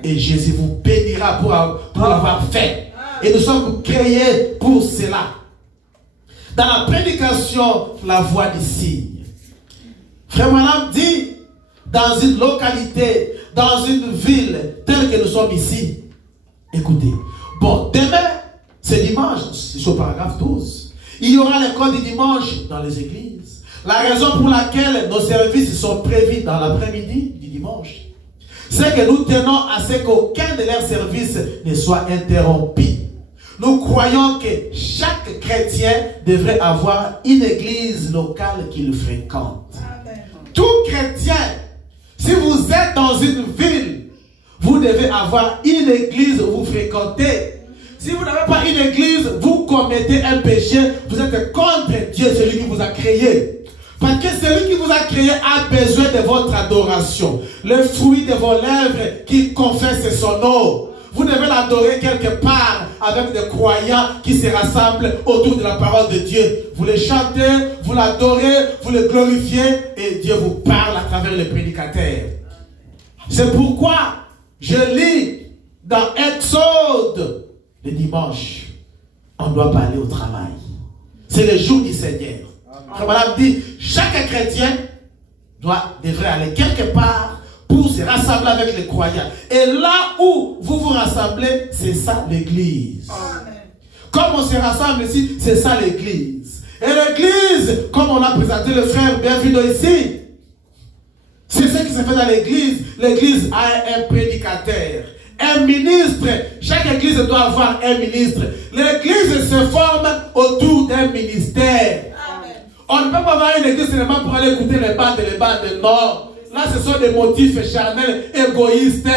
Et Jésus vous bénira pour l'avoir fait. Et nous sommes créés pour cela. Dans la prédication, la voix du signe. Frère Madame dit, dans une localité, dans une ville telle que nous sommes ici, écoutez, bon, demain, c'est dimanche, c'est au paragraphe 12. Il y aura l'école du dimanche dans les églises. La raison pour laquelle nos services sont prévus dans l'après-midi du dimanche, c'est que nous tenons à ce qu'aucun de leurs services ne soit interrompu. Nous croyons que chaque chrétien devrait avoir une église locale qu'il fréquente. Amen. Tout chrétien, si vous êtes dans une ville, vous devez avoir une église où vous fréquentez. Si vous n'avez pas une église, vous commettez un péché, vous êtes contre Dieu, celui qui vous a créé. Parce que celui qui vous a créé a besoin de votre adoration. Le fruit de vos lèvres qui confesse son nom. Vous devez l'adorer quelque part avec des croyants qui se rassemblent autour de la parole de Dieu. Vous le chantez, vous l'adorez, vous le glorifiez et Dieu vous parle à travers les prédicateurs. C'est pourquoi je lis dans Exode le dimanche, on ne doit pas aller au travail. C'est le jour du Seigneur. Comme Madame dit, chaque chrétien devrait aller quelque part pour se rassembler avec les croyants. Et là où vous vous rassemblez, c'est ça l'église. Comme on se rassemble ici, c'est ça l'église. Et l'église, comme on a présenté le frère bienvenu ici, c'est ce qui se fait dans l'église. L'église a un prédicateur, un ministre. Chaque église doit avoir un ministre. L'église se forme autour d'un ministère. On ne peut pas avoir une église seulement pour aller écouter les bandes. Non. Là, ce sont des motifs charnels, égoïstes.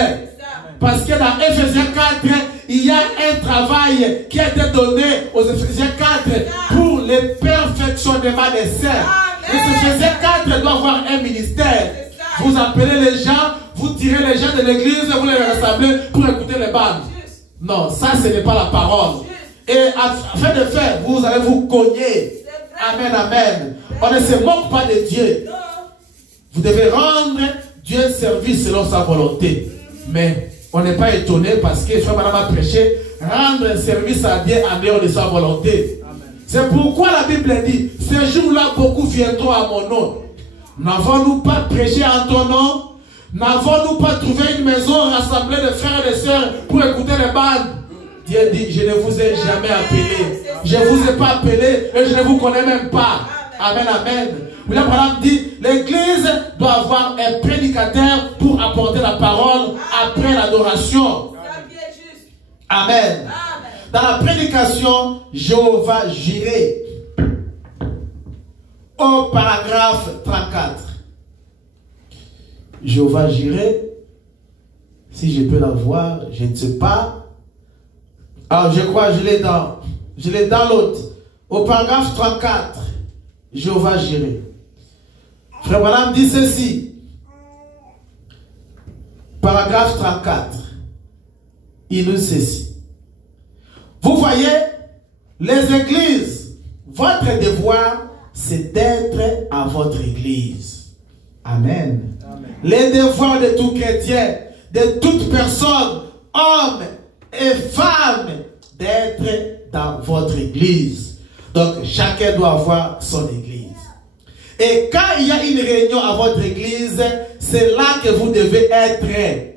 Parce que dans Ephésiens 4, il y a un travail qui a été donné aux Ephésiens 4 pour le perfectionnement des saints. Les Ephésiens 4 doivent avoir un ministère. Vous appelez les gens, vous tirez les gens de l'église, vous les rassemblez pour écouter les bandes. Non, ça, ce n'est pas la parole. Et afin de faire, vous allez vous cogner. Amen, amen. On ne se moque pas de Dieu. Vous devez rendre Dieu service selon sa volonté. Mais on n'est pas étonné parce que Frère Madame a prêché, rendre un service à Dieu en dehors de sa volonté. C'est pourquoi la Bible dit, ces jours-là, beaucoup viendront à mon nom. N'avons-nous pas prêché en ton nom? N'avons-nous pas trouvé une maison rassemblée de frères et de sœurs pour écouter les bandes? Dieu dit, je ne vous ai jamais appelé. Je ne vous ai pas appelé et je ne vous connais même pas. Amen, amen. William Branham dit, l'église doit avoir un prédicateur pour apporter la parole après l'adoration. Amen. Dans la prédication, Jéhovah Jireh, au paragraphe 34. Jéhovah Jireh, si je peux la voir, je ne sais pas. Alors, je crois que je l'ai dans l'autre. Au paragraphe 34, Jéhovah Jireh. Frère Branham dit ceci. Paragraphe 34. Il nous dit ceci. Vous voyez, les églises, votre devoir, c'est d'être à votre église. Amen. Amen. Les devoirs de tout chrétien, de toute personne, homme et femme, d'être dans votre église. Donc, chacun doit avoir son église. Et quand il y a une réunion à votre église, c'est là que vous devez être. Amen.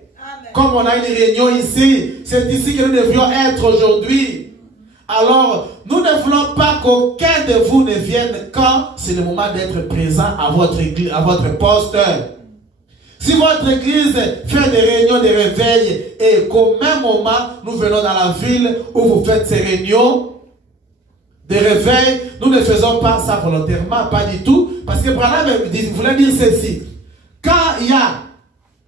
Comme on a une réunion ici, c'est ici que nous devrions être aujourd'hui. Alors, nous ne voulons pas qu'aucun de vous ne vienne quand c'est le moment d'être présent à votre église, à votre poste. Si votre église fait des réunions de réveil et qu'au même moment, nous venons dans la ville où vous faites ces réunions de réveil, nous ne faisons pas ça volontairement, pas du tout. Parce que Branham voulait dire ceci. Quand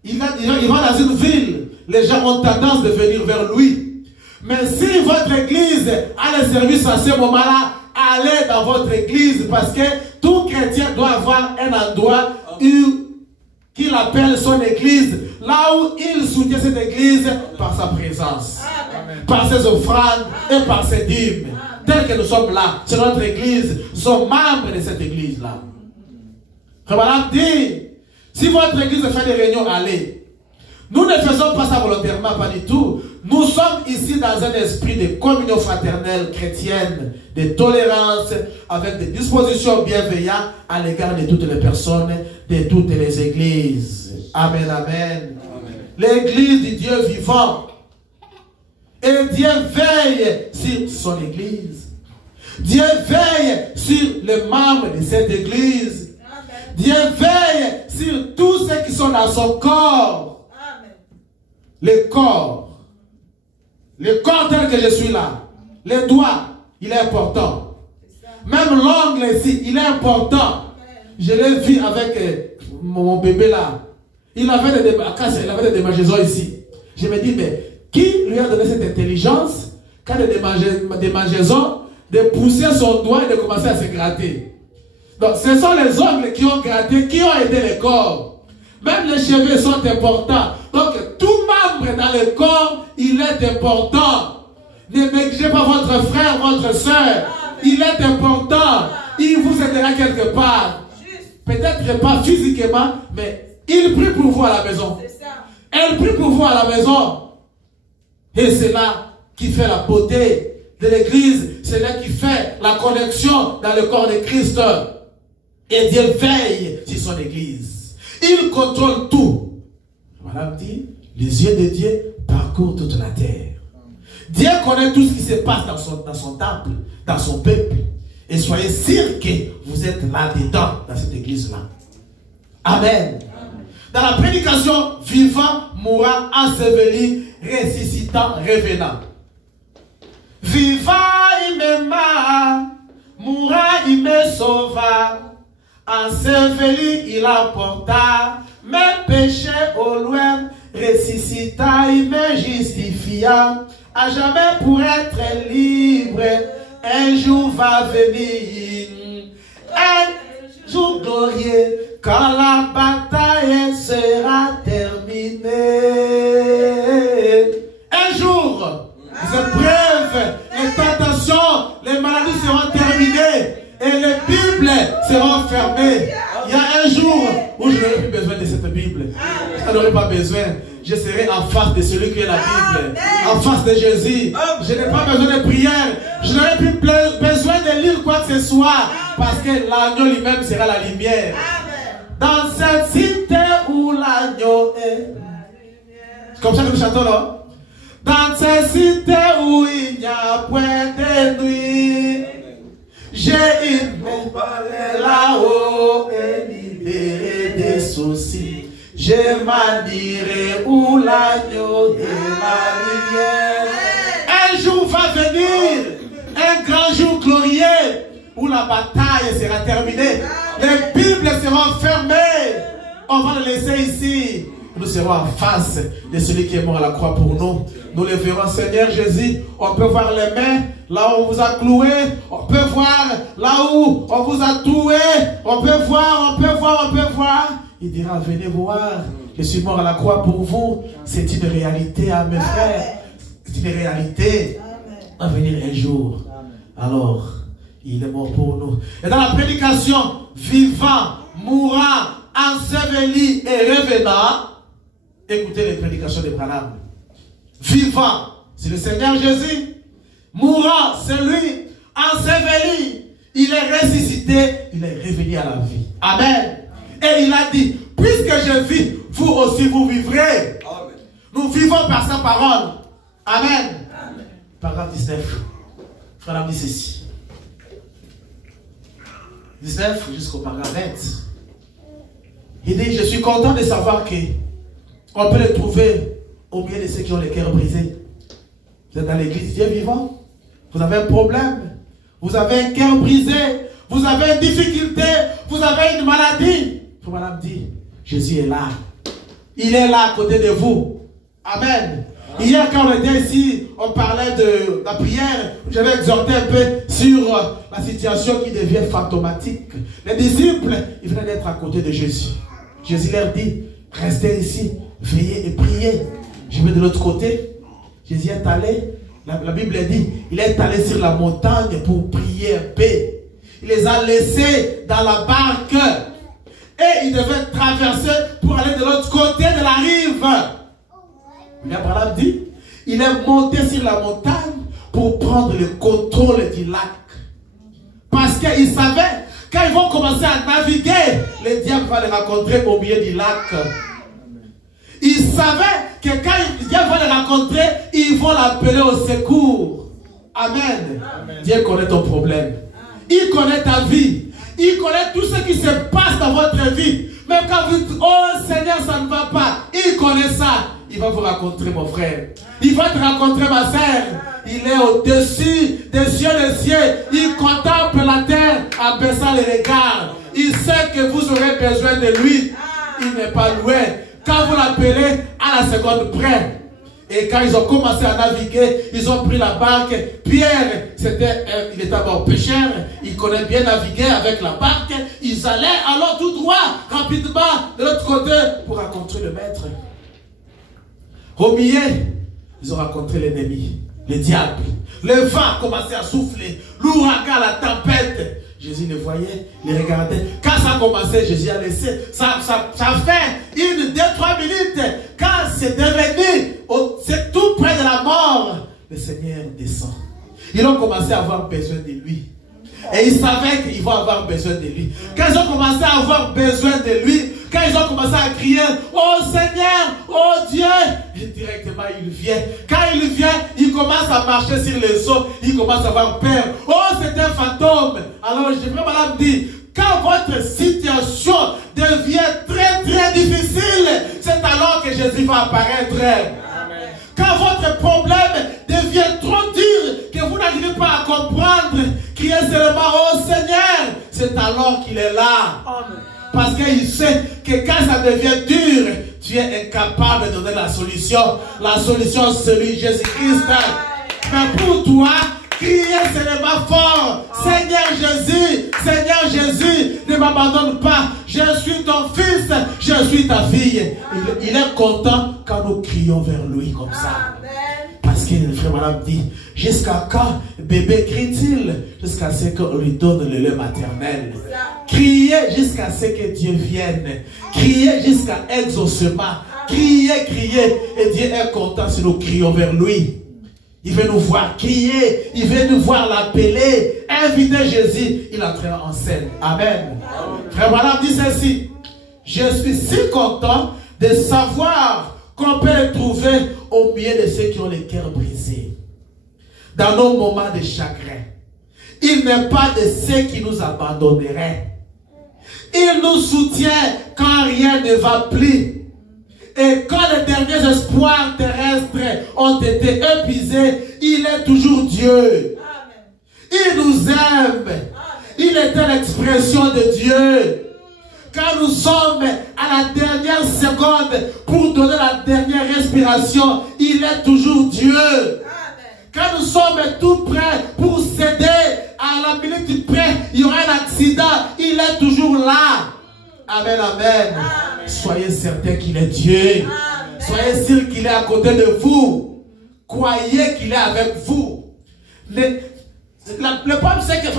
il va dans une ville, les gens ont tendance de venir vers lui. Mais si votre église a le service à ce moment-là, allez dans votre église parce que tout chrétien doit avoir un endroit qu'il appelle son église, là où il soutient cette église par sa présence, Amen. Par ses offrandes et par ses dîmes. Tel que nous sommes là, c'est notre église, nous sommes membres de cette église-là. Madame dit, si votre église fait des réunions, allez. Nous ne faisons pas ça volontairement, pas du tout. Nous sommes ici dans un esprit de communion fraternelle chrétienne, de tolérance, avec des dispositions bienveillantes à l'égard de toutes les personnes, de toutes les églises. Amen, amen. L'église du Dieu vivant. Et Dieu veille sur son église. Dieu veille sur les membres de cette église. Dieu veille sur tous ceux qui sont dans son corps. le corps tel que je suis là, les doigts, il est important. Même l'ongle ici, il est important. Je l'ai vu avec mon bébé là. Il avait des démangeaisons ici. Je me dis, mais qui lui a donné cette intelligence, quand il y a des démangeaisons, de pousser son doigt et de commencer à se gratter? Donc, ce sont les ongles qui ont gratté, qui ont aidé le corps. Même les cheveux sont importants. Donc, tout membre dans le corps, il est important. Ne négligez pas votre frère, votre soeur. Il est important. Il vous aidera quelque part. Peut-être pas physiquement, mais il prie pour vous à la maison. Elle prie pour vous à la maison. Et c'est là qui fait la beauté de l'église. C'est là qui fait la connexion dans le corps de Christ. Et Dieu veille sur son église. Il contrôle tout. Madame dit, les yeux de Dieu parcourent toute la terre. Dieu connaît tout ce qui se passe dans son temple, dans son peuple. Et soyez sûrs que vous êtes là-dedans, dans cette église-là. Amen. Dans la prédication, vivant, mourant, enseveli, ressuscitant, revenant. Vivant, il m'aima, mourant, il me sauva. Enseveli, il emporta mes péchés au loin. Ressuscita, il me justifia. À jamais pour être libre. Un jour va venir, un jour glorieux, quand la bataille sera terminée. Un jour, les épreuves, les tentations, les maladies seront terminées et les Bibles seront fermées. Il y a un jour où je n'aurai plus besoin de cette Bible. Je n'aurai pas besoin. Je serai en face de celui qui est la Bible. En face de Jésus. Je n'ai pas besoin de prière. Je n'aurai plus besoin de lire quoi que ce soit. Parce que l'agneau lui-même sera la lumière. Dans cette cité où l'agneau est. C'est comme ça que nous chantons là. Dans cette cité où il n'y a point de nuit. J'ai une paix là-haut et libéré des soucis. Je m'admirerai où l'agneau de la lumière. Un jour va venir, un grand jour glorieux, où la bataille sera terminée. Les Bibles seront fermées. On va le laisser ici. Nous serons en face de celui qui est mort à la croix pour nous. Nous le verrons, Seigneur Jésus. On peut voir les mains, là où on vous a cloué. On peut voir là où on vous a troué. On peut voir, on peut voir, on peut voir. Il dira, venez voir, je suis mort à la croix pour vous. C'est une réalité, mes frères. C'est une réalité. À venir un jour. Alors, il est mort pour nous. Et dans la prédication, vivant, mourant, enseveli et revenant, écoutez les prédications de Branham. Vivant, c'est le Seigneur Jésus. Mourant, c'est lui. Enseveli, il est ressuscité, il est revenu à la vie. Amen. Et il a dit, puisque je vis, vous aussi vous vivrez. Amen. Nous vivons par sa parole. Amen. Amen. Paragraphe 19. Frère dit ceci. 19 jusqu'au paragraphe 20. Il dit, je suis content de savoir que on peut le trouver au milieu de ceux qui ont les cœurs brisés. Vous êtes dans l'église Dieu vivant. Vous avez un problème. Vous avez un cœur brisé. Vous avez une difficulté. Vous avez une maladie. Madame dit, Jésus est là. Il est là à côté de vous. Amen. Hier, quand on était ici, on parlait de la prière. J'avais exhorté un peu sur la situation qui devient fantomatique. Les disciples, ils venaient d'être à côté de Jésus. Jésus leur dit, restez ici, veillez et priez. Je vais de l'autre côté. Jésus est allé. La Bible dit, il est allé sur la montagne pour prier un peu. Il les a laissés dans la barque. Et il devait traverser pour aller de l'autre côté de la rive. Abraham dit, il est monté sur la montagne pour prendre le contrôle du lac. Parce qu'il savait, quand ils vont commencer à naviguer, le diable va les rencontrer au milieu du lac. Il savait que quand le diable va les rencontrer, ils vont l'appeler au secours. Amen. Amen. Dieu connaît ton problème. Il connaît ta vie. Il connaît tout ce qui se passe dans votre vie. Même quand vous dites, oh Seigneur, ça ne va pas. Il connaît ça. il va vous rencontrer, mon frère. Il va te rencontrer, ma sœur. Il est au-dessus des cieux. Il contemple la terre en baissant les regards. Il sait que vous aurez besoin de lui. Il n'est pas loin. Quand vous l'appelez, à la seconde près. Et quand ils ont commencé à naviguer, ils ont pris la barque. Pierre, il était d'abord pêcheur. Il connaît bien naviguer avec la barque. Ils allaient alors tout droit, rapidement, de l'autre côté, pour rencontrer le maître. Au milieu, ils ont rencontré l'ennemi, le diable. Le vent commençait à souffler. L'ouragan, la tempête. Jésus le voyait, il regardait. Quand ça a commencé, Jésus a laissé. Ça fait 1, 2, 3 minutes. Quand c'est devenu, c'est tout près de la mort, le Seigneur descend. Ils ont commencé à avoir besoin de lui. Et ils savaient qu'ils vont avoir besoin de lui. Quand ils ont commencé à avoir besoin de lui, quand ils ont commencé à crier, oh Seigneur, oh Dieu, et directement il vient. Quand il vient, il commence à marcher sur les eaux, il commence à avoir peur. Oh, c'est un fantôme. Alors, j'ai vraiment dit, quand votre situation devient très très difficile, c'est alors que Jésus va apparaître. Amen. Quand votre problème devient trop dur, que vous n'arrivez pas à comprendre, criez seulement, oh Seigneur, c'est alors qu'il est là. Amen. Parce qu'il sait que quand ça devient dur, tu es incapable de donner la solution. La solution, c'est lui, Jésus-Christ. Mais pour toi, criez seulement fort. Seigneur Jésus, ne m'abandonne pas. Je suis ton fils, je suis ta fille. Il est content quand nous crions vers lui comme ça. Parce que le frère madame dit, jusqu'à quand bébé crie-t-il? Jusqu'à ce qu'on lui donne le lait maternel. Criez jusqu'à ce que Dieu vienne. Criez jusqu'à exaucement. Criez. Et Dieu est content si nous crions vers lui. Il veut nous voir crier. Il veut nous voir l'appeler. Invitez Jésus. Il entrera en scène. Amen. Frère madame dit ceci. Je suis si content de savoir qu'on peut le trouver au milieu de ceux qui ont les cœurs brisés. Dans nos moments de chagrin. Il n'est pas de ceux qui nous abandonneraient. Il nous soutient quand rien ne va plus. Et quand les derniers espoirs terrestres ont été épuisés, il est toujours Dieu. Il nous aime. Il est l'expression de Dieu. Quand nous sommes à la dernière seconde pour donner la dernière respiration, il est toujours Dieu. Quand nous sommes tout prêts pour céder à la minute près, il y aura un accident, il est toujours là. Amen, amen. Soyez certains qu'il est Dieu. Amen. Soyez sûrs qu'il est à côté de vous. Croyez qu'il est avec vous. Le problème c'est que,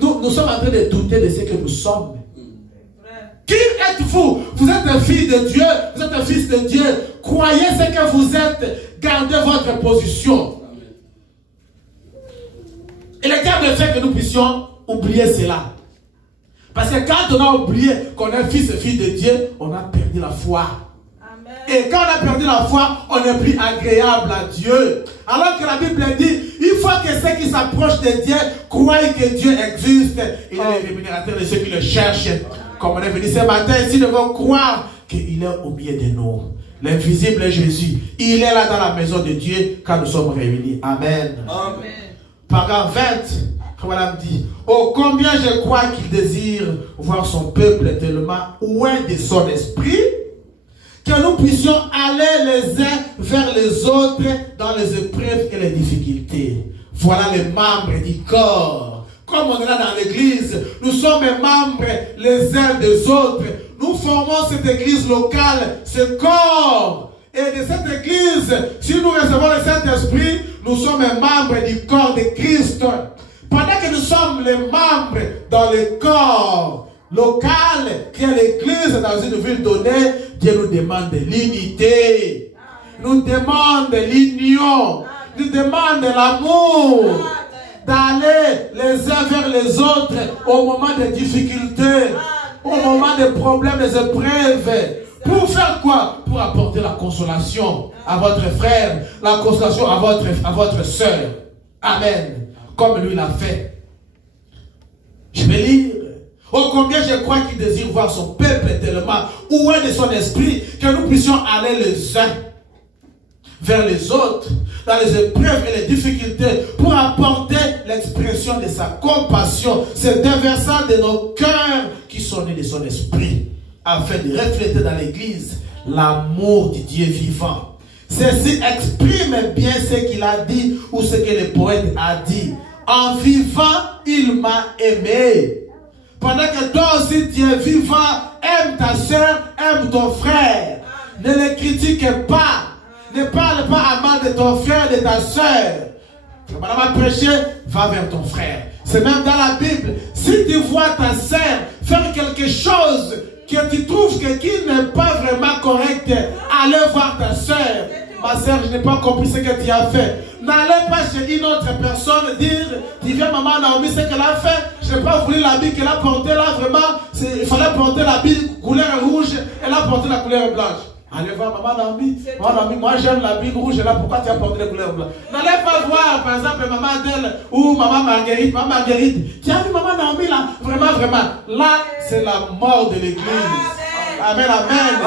nous sommes en train de douter de ce que nous sommes. Qui êtes-vous? Vous êtes un fils de Dieu, vous êtes un fils de Dieu. Croyez ce que vous êtes, gardez votre position. Et le diable fait que nous puissions oublier cela. Parce que quand on a oublié qu'on est fils et fille de Dieu, on a perdu la foi. Amen. Et quand on a perdu la foi, on n'est plus agréable à Dieu. Alors que la Bible dit, il faut que ceux qui s'approchent de Dieu croient que Dieu existe. Il est le rémunérateur de ceux qui le cherchent. Comme on est venu ce matin, ici, nous devons croire qu'il est au milieu de nous. L'invisible est Jésus. Il est là dans la maison de Dieu quand nous sommes réunis. Amen. Amen. Paragraphe 20. Madame dit, oh combien je crois qu'il désire voir son peuple tellement loin de son esprit, que nous puissions aller les uns vers les autres dans les épreuves et les difficultés. Voilà les membres du corps. Comme on est là dans l'église, nous sommes membres les uns des autres. Nous formons cette église locale, ce corps. Et de cette église, si nous recevons le Saint-Esprit, nous sommes membres du corps de Christ. Pendant que nous sommes les membres dans le corps local, qui est l'église dans une ville donnée, Dieu nous demande l'unité, nous demande l'union, nous demande l'amour, d'aller les uns vers les autres au moment des difficultés, au moment des problèmes, des épreuves. Pour faire quoi? Pour apporter la consolation à votre frère, la consolation à votre soeur. Amen. Comme lui l'a fait. Je vais lire. Oh, combien je crois qu'il désire voir son peuple tellement où est de son esprit, que nous puissions aller les uns vers les autres, dans les épreuves et les difficultés, pour apporter l'expression de sa compassion, se déversant de nos cœurs qui sont nés de son esprit, afin de refléter dans l'Église l'amour du Dieu vivant. Ceci exprime bien ce qu'il a dit ou ce que le poète a dit. En vivant, il m'a aimé. Pendant que toi aussi tu es vivant, aime ta soeur, aime ton frère. Ne les critique pas. Ne parle pas à mal de ton frère, de ta soeur. Madame a prêché, va vers ton frère. C'est même dans la Bible. Si tu vois ta soeur faire quelque chose que tu trouves que qui n'est pas vraiment correct, allez voir ta soeur. Ma soeur, je n'ai pas compris ce que tu as fait. N'allez pas chez une autre personne dire, tu viens maman Naomi, ce qu'elle a fait, je n'ai pas voulu l'habit qu'elle a porté là, vraiment, il fallait porter l'habit couleur rouge, elle a porté la couleur blanche. Allez voir maman Naomi, moi j'aime l'habit rouge, là, pourquoi tu as porté la couleur blanche? N'allez pas voir, par exemple, maman Adèle ou maman Marguerite, tu as vu maman Naomi là, vraiment, là, c'est la mort de l'église. Amen, amen.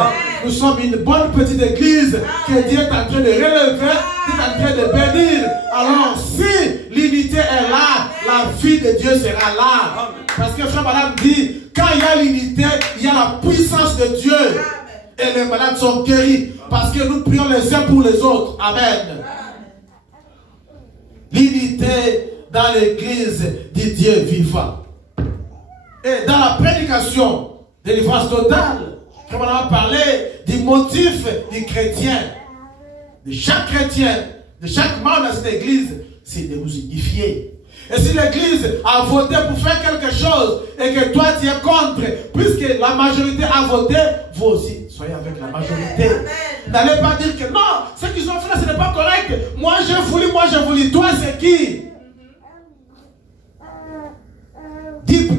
Nous sommes une bonne petite église que Dieu est en train de relever, qui est en train de bénir. Alors, si l'unité est là, la vie de Dieu sera là. Parce que frère Madame dit, quand il y a l'unité, il y a la puissance de Dieu. Et les malades sont guéris. Parce que nous prions les uns pour les autres. Amen. L'unité dans l'église du Dieu vivant. Et dans la prédication, délivrance totale, on a parlé du motif du chrétien, de chaque chrétien, de chaque membre de cette église, c'est de nous unifier. Et si l'église a voté pour faire quelque chose et que toi tu es contre, puisque la majorité a voté, vous aussi soyez avec la majorité. N'allez pas dire que non, ce qu'ils ont fait là, ce n'est pas correct. Moi j'ai voulu, toi c'est qui? Dis,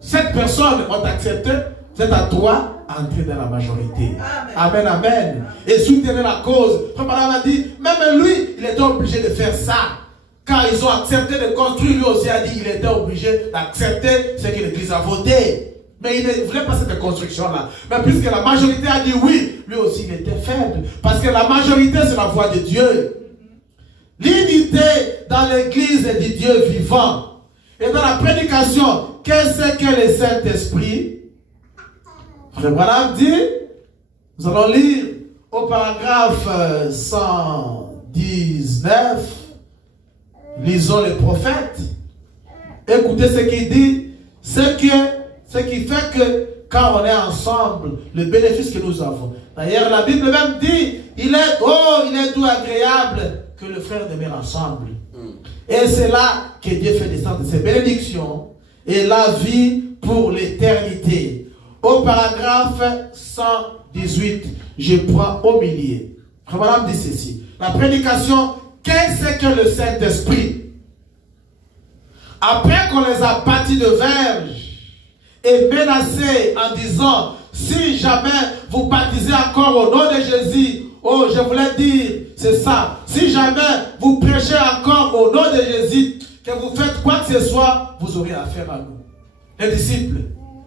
cette personne ont accepté, c'est à toi entrer dans la majorité. Amen, amen. Et soutenir la cause. Comme Madame a dit, même lui, il était obligé de faire ça. Quand ils ont accepté de construire, lui aussi a dit, il était obligé d'accepter ce que l'église a voté. Mais il ne voulait pas cette construction-là. Mais puisque la majorité a dit oui, lui aussi il était faible. Parce que la majorité, c'est la voix de Dieu. L'unité dans l'église du Dieu vivant. Et dans la prédication, qu'est-ce que le Saint-Esprit? Frère Branham dit, nous allons lire au paragraphe 119, lisons les prophètes, écoutez ce qu'il dit, ce qui fait que quand on est ensemble, le bénéfice que nous avons. D'ailleurs, la Bible même dit, il est doux, agréable que le frère demeure ensemble. Et c'est là que Dieu fait descendre ses bénédictions et la vie pour l'éternité. Au paragraphe 118, je prends au milieu. Madame dit ceci. La prédication, qu'est-ce que le Saint-Esprit? Après qu'on les a bâtis de verges et menacés en disant, si jamais vous baptisez encore au nom de Jésus, oh, je voulais dire, c'est ça. Si jamais vous prêchez encore au nom de Jésus, que vous faites quoi que ce soit, vous aurez affaire à nous. Les disciples,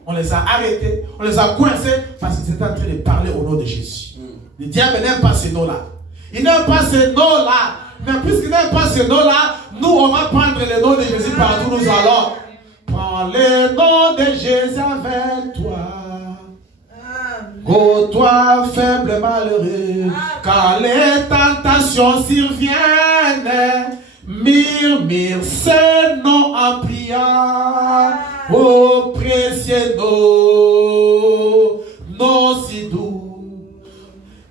on les a arrêtés, on les a coincés parce qu'ils étaient en train de parler au nom de Jésus. Le diable n'aime pas ces noms-là. Il n'aime pas ces noms-là. Mais puisqu'il n'aime pas ces noms-là, nous, on va prendre le nom de Jésus partout où nous allons. Prends le nom de Jésus avec toi. Ô toi, faible malheureux, quand les tentations surviennent, murmure ce nom en priant. Ô précieux nom si doux,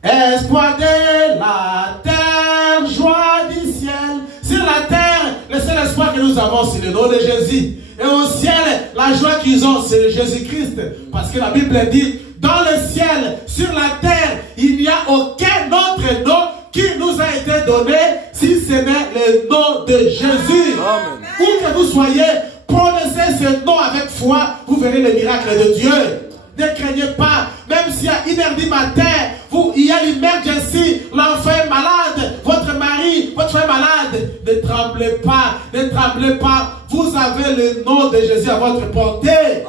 espoir de la terre, joie du ciel. Sur la terre, le seul espoir que nous avons, c'est le nom de Jésus. Et au ciel, la joie qu'ils ont, c'est Jésus-Christ. Parce que la Bible dit, dans le ciel, sur la terre, il n'y a aucun autre nom qui nous a été donné, si ce n'est le nom de Jésus. Amen. Où que vous soyez, prononcez ce nom avec foi, vous verrez le miracle de Dieu. Ne craignez pas, même s'il y a 1h du matin, il y a l'emergency, l'enfant est malade, votre mari, votre frère est malade. Ne tremblez pas, ne tremblez pas. Vous avez le nom de Jésus à votre portée. Amen.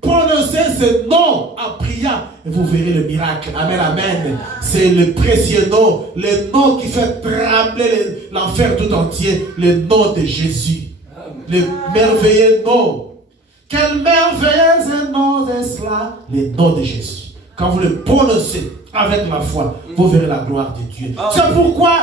Prononcez ce nom en prière. priant et vous verrez le miracle. Amen, amen. C'est le précieux nom, le nom qui fait trembler l'enfer tout entier, le nom de Jésus. Le merveilleux nom. Quel merveilleux nom est cela? Le nom de Jésus. Quand vous le prononcez avec la foi, vous verrez la gloire de Dieu. C'est pourquoi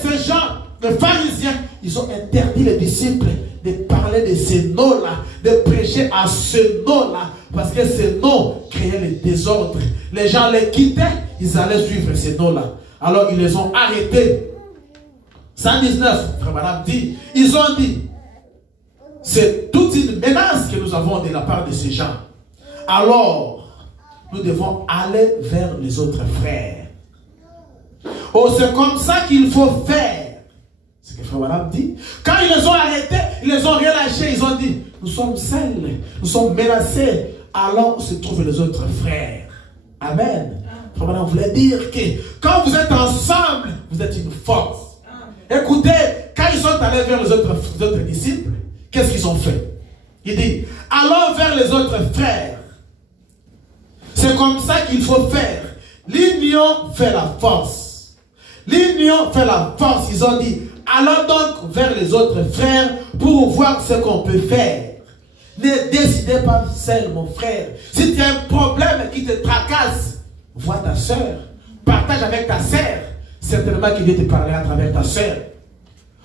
ces gens, les pharisiens, ils ont interdit les disciples de parler de ce nom-là, de prêcher à ce nom-là, parce que ce nom créait le désordre. Les gens les quittaient, ils allaient suivre ce nom-là. Alors ils les ont arrêtés. 119, frère madame dit, ils ont dit, c'est toute une menace que nous avons de la part de ces gens. Alors, nous devons aller vers les autres frères. Oh, c'est comme ça qu'il faut faire. C'est ce que frère madame dit. Quand ils les ont arrêtés, ils les ont relâchés, ils ont dit, nous sommes seuls, nous sommes menacés. Allons où se trouvent les autres frères. Amen. Frère madame voulait dire que quand vous êtes ensemble, vous êtes une force. Écoutez, quand ils sont allés vers les autres disciples, qu'est-ce qu'ils ont fait? Il dit, allons vers les autres frères. C'est comme ça qu'il faut faire. L'union fait la force. L'union fait la force. Ils ont dit, allons donc vers les autres frères pour voir ce qu'on peut faire. Ne décidez pas seul, mon frère. Si tu as un problème qui te tracasse, vois ta soeur. Partage avec ta soeur. Certainement qu'il va te parler à travers ta soeur.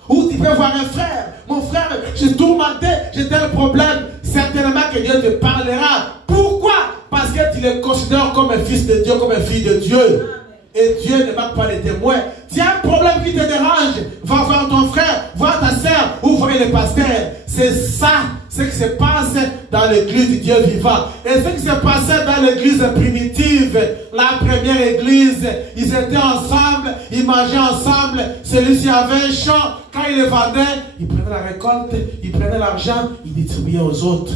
Ou tu peux voir un frère. Mon frère, j'ai tourmenté, j'ai tel problème. Certainement que Dieu te parlera. Pourquoi? Parce que tu le considères comme un fils de Dieu, comme une fille de Dieu. Et Dieu ne manque pas les témoins. Tu as un problème qui te dérange, va voir ton frère, voir ta soeur, ou voir le pasteur. C'est ça, ce qui se passe dans l'église du Dieu vivant. Et ce qui se passait dans l'église primitive, la première église, ils étaient ensemble, ils mangeaient ensemble. Celui-ci avait un champ, quand il le vendait, il prenait la récolte, il prenait l'argent, il distribuait aux autres.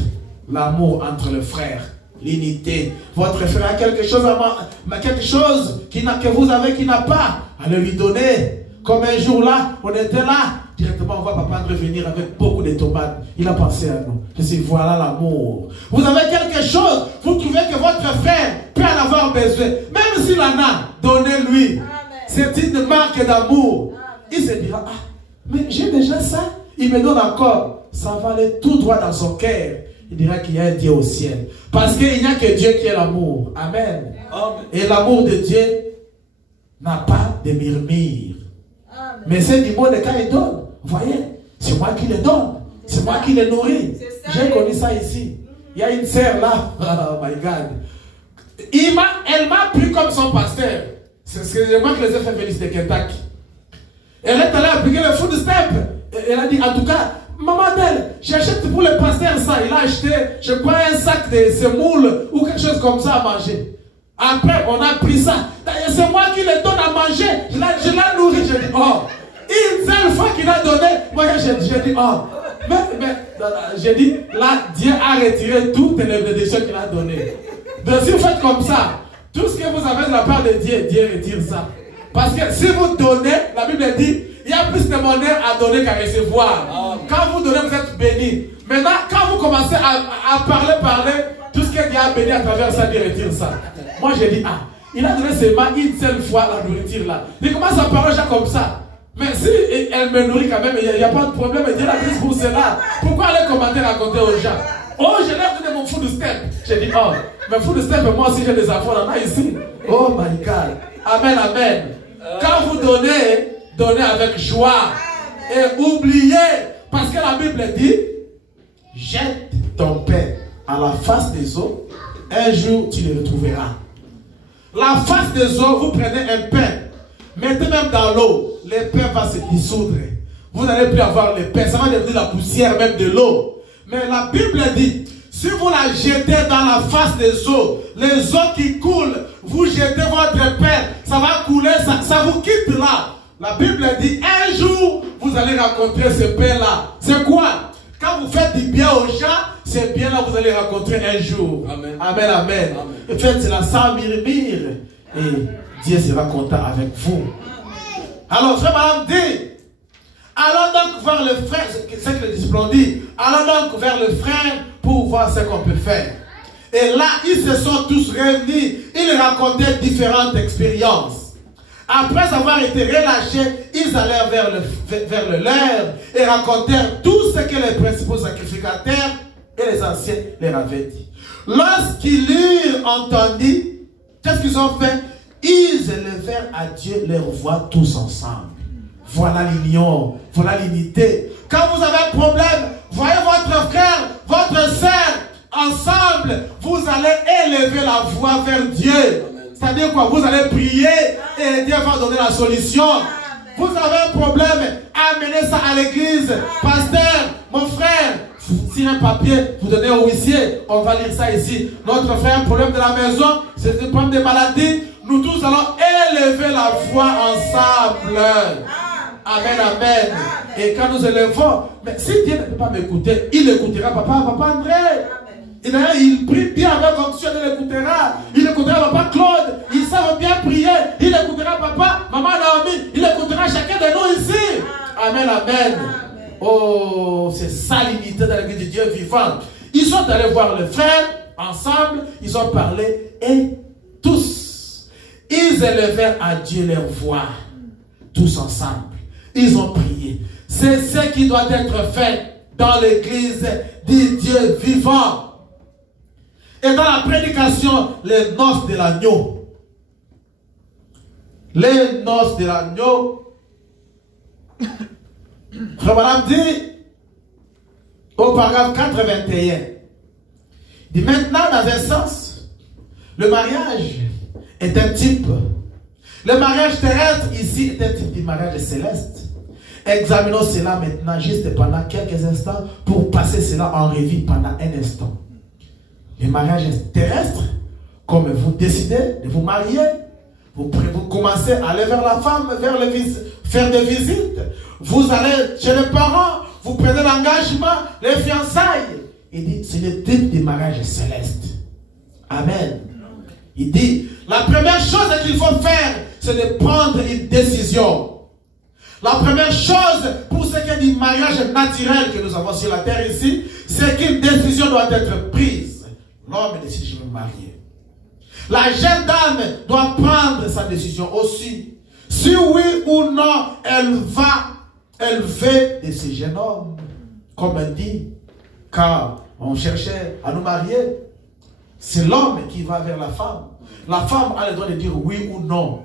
L'amour entre les frères. L'unité. Votre frère a quelque chose, que vous avez qui n'a pas. Allez lui donner. Comme un jour là, on était là. Directement, on voit papa revenir avec beaucoup de tomates. Il a pensé à nous. Je dis, voilà l'amour. Vous avez quelque chose. Vous trouvez que votre frère peut en avoir besoin. Même s'il en a, donnez-lui. C'est une marque d'amour. Il se dira, ah, mais j'ai déjà ça. Il me donne encore. Ça va aller tout droit dans son cœur. Il dira qu'il y a un Dieu au ciel. Parce qu'il n'y a que Dieu qui est l'amour. Amen. Amen. Et l'amour de Dieu n'a pas de murmure. Amen. Mais c'est du monde quand il donne. Vous voyez, c'est moi qui le donne. C'est moi qui le nourris. J'ai connu ça ici. Il y a une sœur là. Oh my God. Elle m'a pris comme son pasteur. C'est moi qui les ai fait venir de Kentucky. Elle est allée appliquer le food step. Elle a dit, en tout cas, maman d'elle, j'achète pour le pasteur ça. Il a acheté, je crois, un sac de semoule ou quelque chose comme ça à manger. Après, on a pris ça. C'est moi qui le donne à manger. Je l'ai nourri. J'ai dit, oh. Une seule fois qu'il a donné, moi j'ai dit, oh. Mais j'ai dit, là, Dieu a retiré toutes les bénédictions qu'il a données. Donc si vous faites comme ça, tout ce que vous avez de la part de Dieu, Dieu retire ça. Parce que si vous donnez, la Bible dit, il y a plus de monnaie à donner qu'à recevoir. Quand vous donnez, vous êtes béni. Maintenant, quand vous commencez à parler, tout ce que Dieu a béni à travers ça, Dieu retire ça. Moi, j'ai dit, ah, il a donné seulement une seule fois la nourriture là. Il commence à parler déjà comme ça. Mais si elle me nourrit quand même, il n'y a pas de problème. Dieu l'a pris pour cela. Pourquoi aller commenter, raconter aux gens? Oh, je l'ai donné mon food step. J'ai dit, oh, mais food step, moi aussi j'ai des enfants là ici. Oh my God. Amen, amen. Quand vous donnez, donnez avec joie. Et oubliez, parce que la Bible dit, jette ton pain à la face des eaux, un jour tu le retrouveras. La face des eaux, vous prenez un pain, mettez même dans l'eau, le pain va se dissoudre. Vous n'allez plus avoir le pain, ça va devenir la poussière même de l'eau. Mais la Bible dit, si vous la jetez dans la face des eaux, les eaux qui coulent, vous jetez votre pain, ça va couler, ça vous quitte là. La Bible dit, un jour, vous allez rencontrer ce pain-là. C'est quoi? Quand vous faites du bien aux gens, c'est bien là vous allez rencontrer un jour. Amen. Amen, amen. Et faites cela sans murmure. Et Dieu sera content avec vous. Alors, frère madame dit, allons donc voir le frère, c'est ce que les disciples ont dit, allons donc vers le frère pour voir ce qu'on peut faire. Et là, ils se sont tous réunis. Ils racontaient différentes expériences. Après avoir été relâchés, ils allèrent vers le leur et racontèrent tout ce que les principaux sacrificateurs et les anciens leur avaient dit. Lorsqu'ils eurent entendu, qu'est-ce qu'ils ont fait? Ils élevèrent à Dieu leur voix tous ensemble. Voilà l'union, voilà l'unité. Quand vous avez un problème, voyez votre frère, votre sœur, ensemble, vous allez élever la voix vers Dieu. C'est-à-dire quoi? Vous allez prier et Dieu va donner la solution. Vous avez un problème, amenez ça à l'église. Pasteur, mon frère, si un papier, vous donnez au huissier, on va lire ça ici. Notre frère, un problème de la maison, c'est un problème de maladie. Nous tous allons élever la voix ensemble. Amen, amen. Et quand nous élevons, mais si Dieu ne peut pas m'écouter, il écoutera papa André. Il prie bien avec onction, il écoutera. Il écoutera papa Claude. Ils savent bien prier. Il écoutera papa, maman Naomi. Il écoutera chacun de nous ici. Amen, amen. Oh, c'est ça l'unité dans l'église de Dieu vivant. Ils sont allés voir le frère ensemble. Ils ont parlé et tous, ils élevèrent à Dieu leur voix. Tous ensemble. Ils ont prié. C'est ce qui doit être fait dans l'église de Dieu vivant. Et dans la prédication, les noces de l'agneau. Les noces de l'agneau. Frère dit au paragraphe 81. Il dit maintenant, dans un sens, le mariage est un type. Le mariage terrestre ici est un type du mariage céleste. Examinons cela maintenant juste pendant quelques instants pour passer cela en revue pendant un instant. Le mariage terrestre, comme vous décidez de vous marier, vous commencez à aller vers la femme, faire des visites, vous allez chez les parents, vous prenez l'engagement, les fiançailles. Il dit, c'est le type de mariage céleste. Amen. Il dit, la première chose qu'il faut faire, c'est de prendre une décision. La première chose pour ce qui est du mariage naturel que nous avons sur la terre ici, c'est qu'une décision doit être prise. L'homme décide, je vais me marier. La jeune dame doit prendre sa décision aussi. Si oui ou non, elle va élever de ce jeune homme. Comme elle dit, car on cherchait à nous marier, c'est l'homme qui va vers la femme. La femme a le droit de dire oui ou non.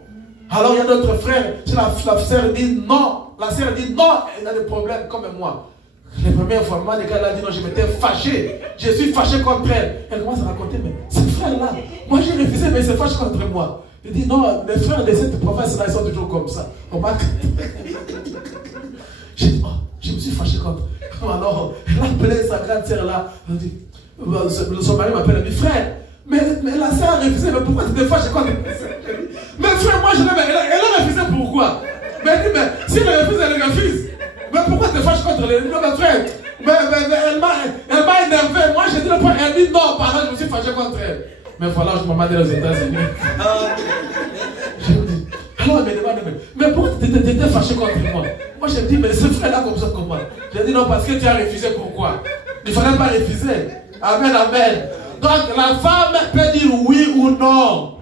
Alors il y a d'autres frères, si la sœur dit non, la sœur dit non, elle a des problèmes comme moi. Les premières fois, moi, elle a dit non, je m'étais fâché. Je suis fâché contre elle. Elle commence à raconter, mais ce frère-là, moi j'ai refusé, mais il se fâche contre moi. Il dit non, les frères de cette province-là, ils sont toujours comme ça. J'ai dit, oh, je me suis fâché contre. Alors, elle a appelé sa grande sœur-là. Elle dit, son mari m'appelle, elle dit, frère, mais la sœur a refusé, mais pourquoi tu te fâches contre elle? Mais frère, moi je l'aime, elle a refusé pourquoi? Mais elle dit, mais si elle refuse, elle refuse. Mais pourquoi tu te fâches contre elle? Non, mais frère, elle m'a énervé. Moi j'ai dit le point, elle dit non, pardon, je me suis fâché contre elle. Mais voilà, je m'en vais aux États-Unis. Je me dis, alors elle me demande, mais pourquoi tu t'étais fâché contre moi? Moi je me dis, mais ce frère-là comme ça, comment? J'ai dit non, parce que tu as refusé, pourquoi? Il ne fallait pas refuser. Amen, amen. Donc la femme peut dire oui ou non.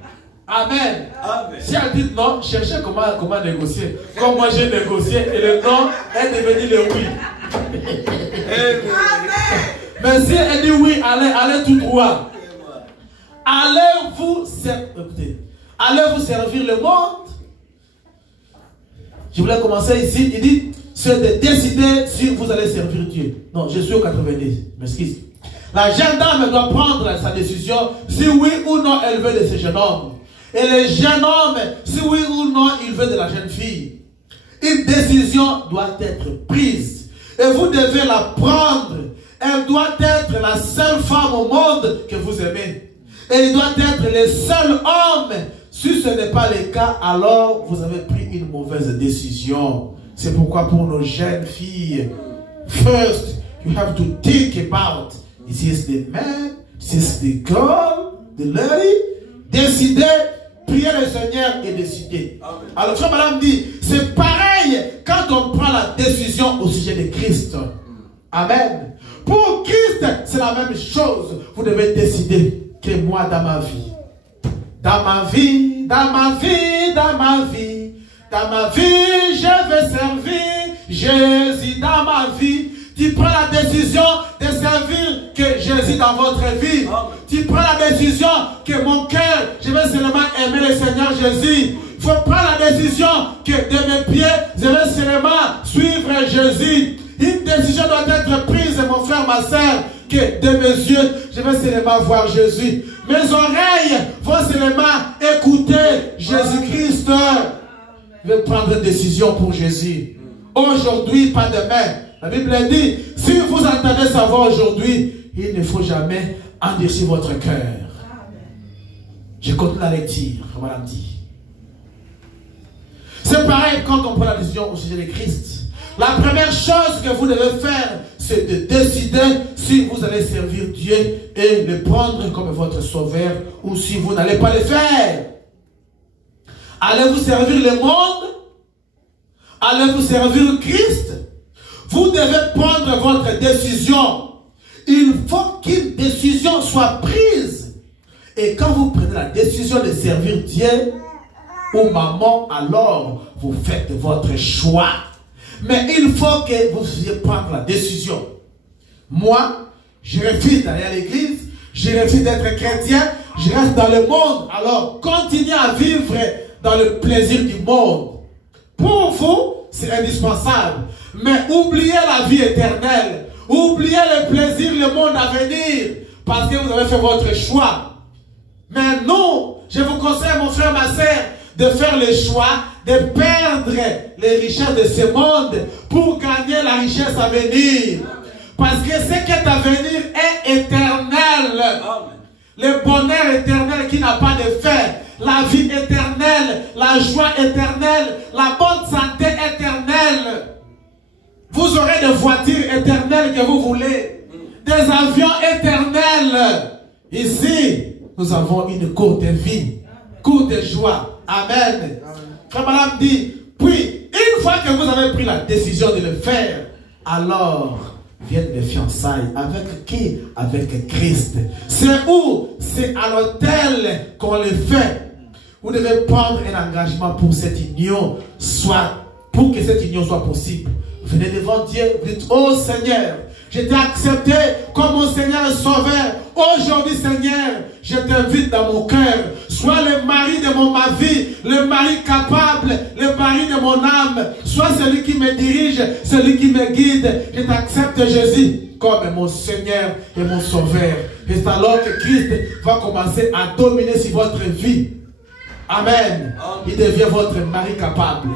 Amen. Amen. Si elle dit non, cherchez comment négocier. Comme moi j'ai négocié et le non est devenu le oui. Amen. Mais si elle dit oui, allez tout droit. Allez vous servir le monde. Je voulais commencer ici. Il dit, c'est de décider si vous allez servir Dieu. Non, je suis au 90. M'excuse. La jeune dame doit prendre sa décision si oui ou non elle veut de ce jeune homme. Et le jeune homme, si oui ou non il veut de la jeune fille. Une décision doit être prise. Et vous devez la prendre. Elle doit être la seule femme au monde que vous aimez. Et il doit être le seul homme. Si ce n'est pas le cas, alors vous avez pris une mauvaise décision. C'est pourquoi pour nos jeunes filles, first, you have to think about, is this the man, is this the girl, the lady? Décidez, priez le Seigneur et décidez. Amen. Alors, frère madame dit, c'est pareil quand on prend la décision au sujet de Christ. Amen. Pour Christ, c'est la même chose. Vous devez décider. que moi dans ma vie. Dans ma vie, dans ma vie, dans ma vie, dans ma vie, je veux servir Jésus dans ma vie. Tu prends la décision de servir que Jésus dans votre vie. Tu prends la décision que mon cœur, je vais seulement aimer le Seigneur Jésus. Il faut prendre la décision que de mes pieds, je vais seulement suivre Jésus. Une décision doit être prise, mon frère, ma soeur, que de mes yeux, je vais seulement voir Jésus. Mes oreilles vont seulement écouter Jésus-Christ. Je vais prendre une décision pour Jésus. Aujourd'hui, pas demain. La Bible dit, si vous entendez sa voix aujourd'hui, il ne faut jamais endurcir votre cœur. Je continue la lecture, voilà dit. C'est pareil quand on prend la décision au sujet de Christ. La première chose que vous devez faire, c'est de décider si vous allez servir Dieu et le prendre comme votre sauveur ou si vous n'allez pas le faire. Allez-vous servir le monde? Allez-vous servir Christ? Vous devez prendre votre décision. Il faut qu'une décision soit prise. Et quand vous prenez la décision de servir Dieu ou maman, alors vous faites votre choix. Mais il faut que vous puissiez prendre la décision. Moi, je refuse d'aller à l'église, je refuse d'être chrétien, je reste dans le monde. Alors, continuez à vivre dans le plaisir du monde. Pour vous, c'est indispensable. Mais oubliez la vie éternelle. Oubliez le plaisir, le monde à venir. Parce que vous avez fait votre choix. Mais non, je vous conseille, mon frère, ma soeur, de faire le choix de perdre les richesses de ce monde pour gagner la richesse à venir. Parce que ce qui est à venir est éternel. Le bonheur éternel qui n'a pas de fin. La vie éternelle, la joie éternelle, la bonne santé éternelle. Vous aurez des voitures éternelles que vous voulez. Des avions éternels. Ici, nous avons une courte vie, courte joie. Amen. Frère Madame dit, puis, une fois que vous avez pris la décision de le faire, alors viennent les fiançailles. Avec qui? Avec Christ. C'est où? C'est à l'autel qu'on le fait. Vous devez prendre un engagement pour cette union, pour que cette union soit possible. Venez devant Dieu, vous dites, oh Seigneur, je t'ai accepté comme mon Seigneur et Sauveur. Aujourd'hui, Seigneur, je t'invite dans mon cœur. Sois le mari de ma vie, le mari capable, le mari de mon âme. Sois celui qui me dirige, celui qui me guide. Je t'accepte, Jésus, comme mon Seigneur et mon Sauveur. Et c'est alors que Christ va commencer à dominer sur votre vie. Amen. Il devient votre mari capable.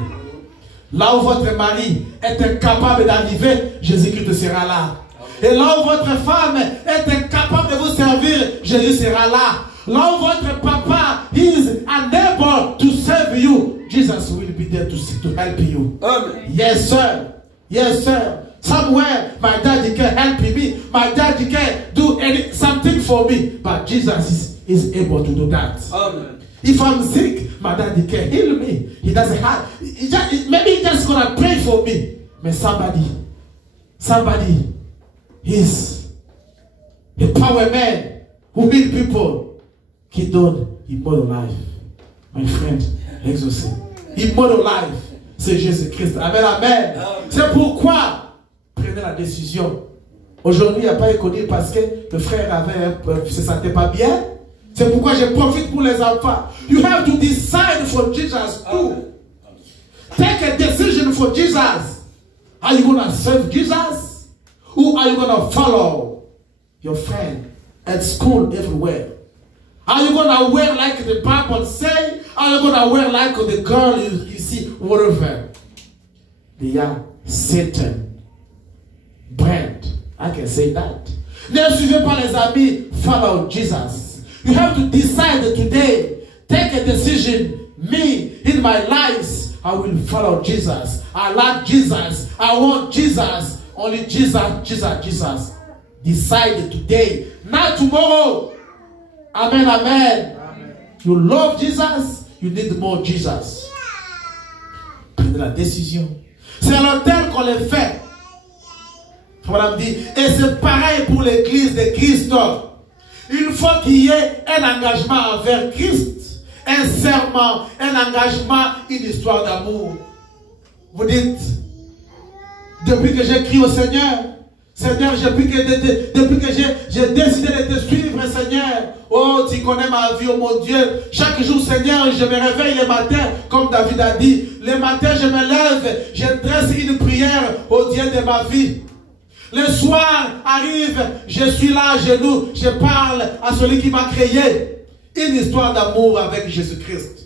Là où votre mari est incapable d'arriver, Jésus-Christ sera là. Et là où votre femme est incapable de vous servir, Jésus sera là. Là où votre papa is unable to serve you, Jesus will be there to help you. Amen. Yes, sir. Yes, sir. Somewhere my daddy can help me. My daddy can do something for me. But Jesus is able to do that. Amen. If I'm sick, my daddy can heal me. He doesn't have, maybe he's just gonna pray for me. But somebody is a power man who heal people. Qui donne immortal life. My friend, exaucé. Immortal life, c'est Jésus-Christ. Amen, amen. C'est pourquoi prenez la décision. Aujourd'hui, il n'y a pas écouté parce que le frère se sentait pas bien. C'est pourquoi je profite pour les enfants. You have to decide for Jesus too. Take a decision for Jesus. Are you going to serve Jesus? Or are you going to follow your friend at school everywhere? Are you going to wear like the Bible say? Are you going to wear like the girl you see whatever? They are Satan brand. I can say that. Ne suivez pas les amis. Follow Jesus. You have to decide today. Take a decision. Me, in my life, I will follow Jesus. I like Jesus. I want Jesus. Only Jesus, Jesus, Jesus. Decide today. Not tomorrow. Amen, amen. Amen. You love Jesus. You need more Jesus. Prenez la décision. C'est à l'autel qu'on le fait. Voilà, dit. Et c'est pareil pour l'église de Christ. Il faut qu'il y ait un engagement envers Christ, un serment, un engagement, une histoire d'amour. Vous dites, depuis que j'ai crié au Seigneur, Seigneur, depuis que j'ai décidé de te suivre, Seigneur, oh, tu connais ma vie, oh mon Dieu. Chaque jour, Seigneur, je me réveille le matin, comme David a dit. Le matin, je me lève, je dresse une prière au Dieu de ma vie. Le soir arrive, je suis là à genoux, je parle à celui qui m'a créé. Une histoire d'amour avec Jésus-Christ.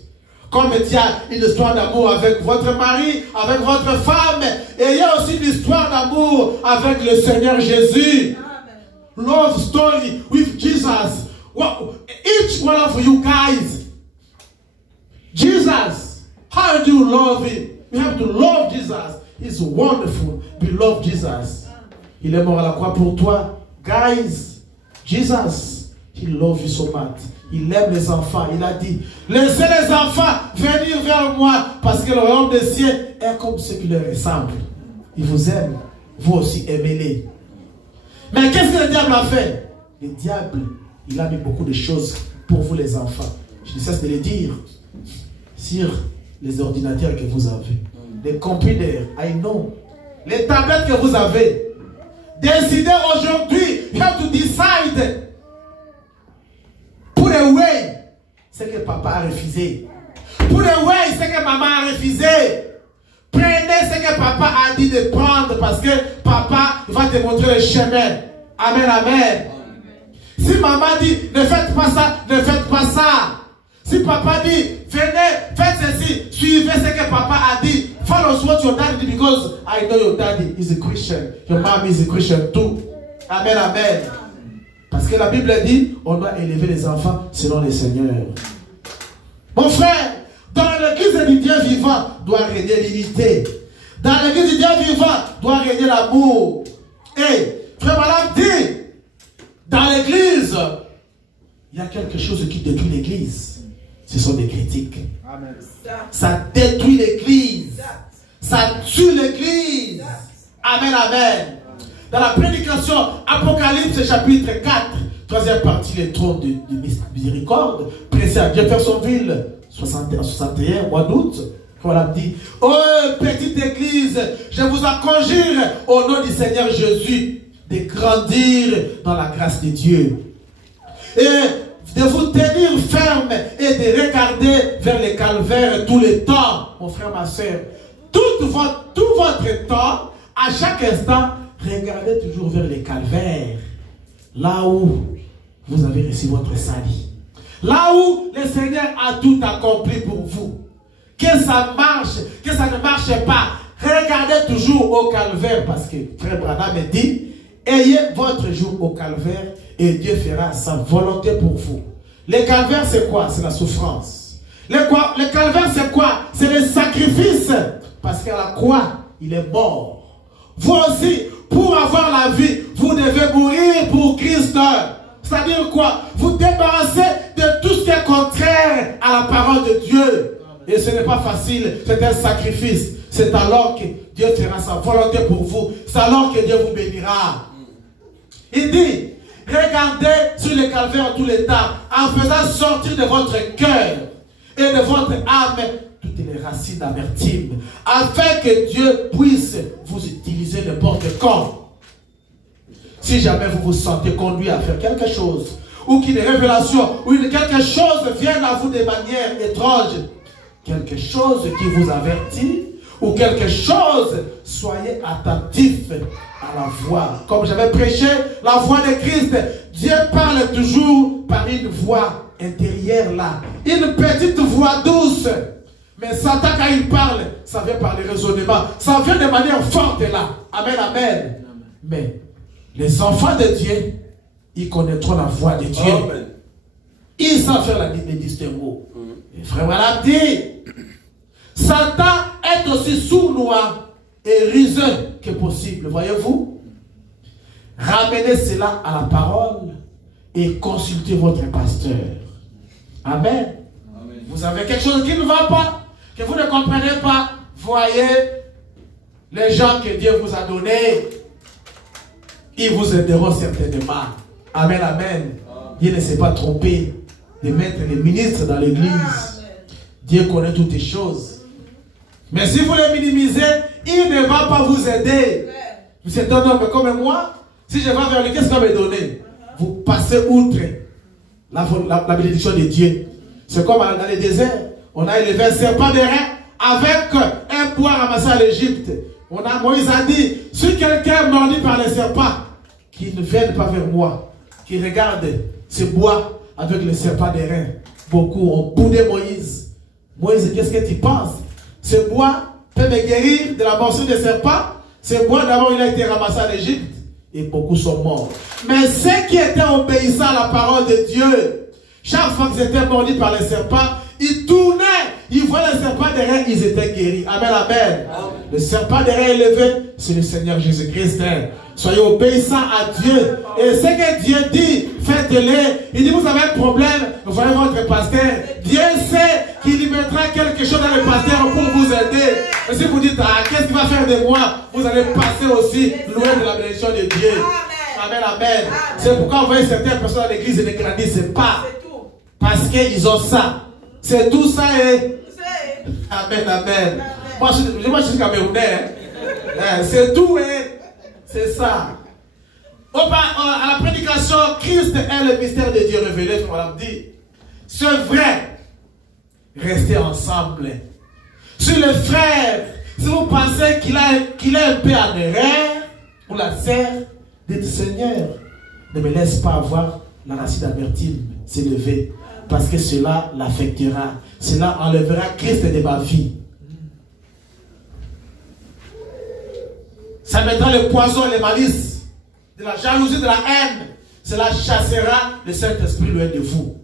Comme il y a une histoire d'amour avec votre mari, avec votre femme, et il y a aussi une histoire d'amour avec le Seigneur Jésus. Amen. Love story with Jesus. Each one of you guys. Jesus. How do you love him? You have to love Jesus. He's wonderful. Beloved Jesus. Il est mort à la croix pour toi. Guys, Jesus, he loves you so much. Il aime les enfants. Il a dit, laissez les enfants venir vers moi parce que le royaume des cieux est comme ceux qui leur ressemblent. Il vous aime. Vous aussi aimez-les. Mais qu'est-ce que le diable a fait? Le diable, il a mis beaucoup de choses pour vous les enfants. Je ne cesse de le dire. Sur les ordinateurs que vous avez. Les computers, I know. Les tablettes que vous avez. Décidez aujourd'hui. You have to decide. Put away ce que papa a refusé. Put away ce que maman a refusé. Prenez ce que papa a dit de prendre parce que papa va te montrer le chemin. Amen, amen. Si maman dit ne faites pas ça, ne faites pas ça. Si papa dit venez, faites ceci, suivez ce que papa a dit. Follow what your daddy did because I know your daddy is a Christian. Your mom is a Christian too. Amen, amen. Parce que la Bible dit, on doit élever les enfants selon le Seigneur. Mon frère, dans l'église du Dieu vivant, doit régner l'unité. Dans l'église du Dieu vivant, doit régner l'amour. Et, frère Malam dit, dans l'église, il y a quelque chose qui détruit l'église. Ce sont des critiques. Amen. Ça détruit l'église. Ça tue l'église. Amen, amen. Dans la prédication Apocalypse chapitre 4, troisième partie, le trône de miséricorde, pressé à Jeffersonville, 61, mois d'août, voilà dit, oh petite église, je vous en conjure au nom du Seigneur Jésus de grandir dans la grâce de Dieu et de vous tenir ferme et de regarder vers le calvaire tout le temps, mon frère, ma soeur. Tout votre temps, à chaque instant, regardez toujours vers le calvaire, là où vous avez reçu votre salut. Là où le Seigneur a tout accompli pour vous. Que ça marche, que ça ne marche pas. Regardez toujours au calvaire parce que Frère Branham dit, ayez votre jour au calvaire et Dieu fera sa volonté pour vous. Le calvaire c'est quoi? C'est la souffrance. Le calvaire c'est quoi? C'est le sacrifice. Parce qu'à la croix, il est mort. Vous aussi, pour avoir la vie, vous devez mourir pour Christ. C'est-à-dire quoi? Vous débarrassez de tout ce qui est contraire à la parole de Dieu. Et ce n'est pas facile, c'est un sacrifice. C'est alors que Dieu fera sa volonté pour vous. C'est alors que Dieu vous bénira. Il dit, regardez sur le calvaire tout le temps, en faisant sortir de votre cœur et de votre âme toutes les racines d'amertume, afin que Dieu puisse vous utiliser n'importe quand. Si jamais vous vous sentez conduit à faire quelque chose, ou qu'une révélation, ou quelque chose vienne à vous de manière étrange, quelque chose qui vous avertit, ou quelque chose, soyez attentif à la voix. Comme j'avais prêché, la voix de Christ, Dieu parle toujours par une voix intérieure là, une petite voix douce. Mais Satan, quand il parle, ça vient par le raisonnement. Ça vient de manière forte là. Amen, amen. Mais les enfants de Dieu, ils connaîtront la voix de Dieu. Amen. Ils savent faire les distinguo. Et frère Malam dit, Satan est aussi sournois et ruseux que possible. Voyez-vous? Ramenez cela à la parole et consultez votre pasteur. Amen. Amen. Vous avez quelque chose qui ne va pas, que vous ne comprenez pas, voyez les gens que Dieu vous a donnés, ils vous aideront certainement. Amen, amen. Dieu ne s'est pas trompé de mettre les ministres dans l'église. Dieu connaît toutes les choses. Mais si vous les minimisez, il ne va pas vous aider. Vous êtes un homme comme moi. Si je vais vers lui, qu'est-ce qu'il va me donner? Vous passez outre la bénédiction de Dieu. C'est comme dans le désert. On a élevé un serpent d'airain avec un bois ramassé à l'Égypte. Moïse a dit, si quelqu'un est mordu par les serpents, qu'il ne vienne pas vers moi, qu'il regarde ce bois avec le serpent d'airain. Beaucoup ont boudé Moïse. Moïse, qu'est-ce que tu penses? Ce bois peut me guérir de la morsure des serpents. Ce bois, d'abord, il a été ramassé à l'Égypte. Et beaucoup sont morts. Mais ceux qui étaient obéissants à la parole de Dieu, chaque fois qu'ils étaient mordus par les serpents, ils tournaient, ils voyaient les serpents derrière, ils étaient guéris. Amen, amen. Le serpent derrière élevé, c'est le Seigneur Jésus-Christ. Soyez obéissants à Dieu. Et ce que Dieu dit, faites-le. Il dit, vous avez un problème, vous voyez votre pasteur. Dieu sait qu'il y mettra quelque chose dans le pasteur pour vous aider. Et si vous dites, ah, qu'est-ce qu'il va faire de moi? Vous allez passer aussi loin de la bénédiction de Dieu. Amen, amen. C'est pourquoi vous voyez certaines personnes dans l'église ne grandissent pas. Parce qu'ils ont ça. C'est tout ça et... Amen, amen. Moi, je suis camerounais. C'est tout et... C'est ça. À la prédication, Christ est le mystère de Dieu révélé, comme on l'a dit. C'est vrai. Restez ensemble. Si le frère, si vous pensez qu'il est un peu en erreur, ou la sœur, dites Seigneur, ne me laisse pas avoir la racine d'amertume s'élever, parce que cela l'affectera. Cela enlèvera Christ de ma vie. Ça mettra le poison, les malices, de la jalousie, de la haine. Cela chassera le Saint-Esprit loin de vous.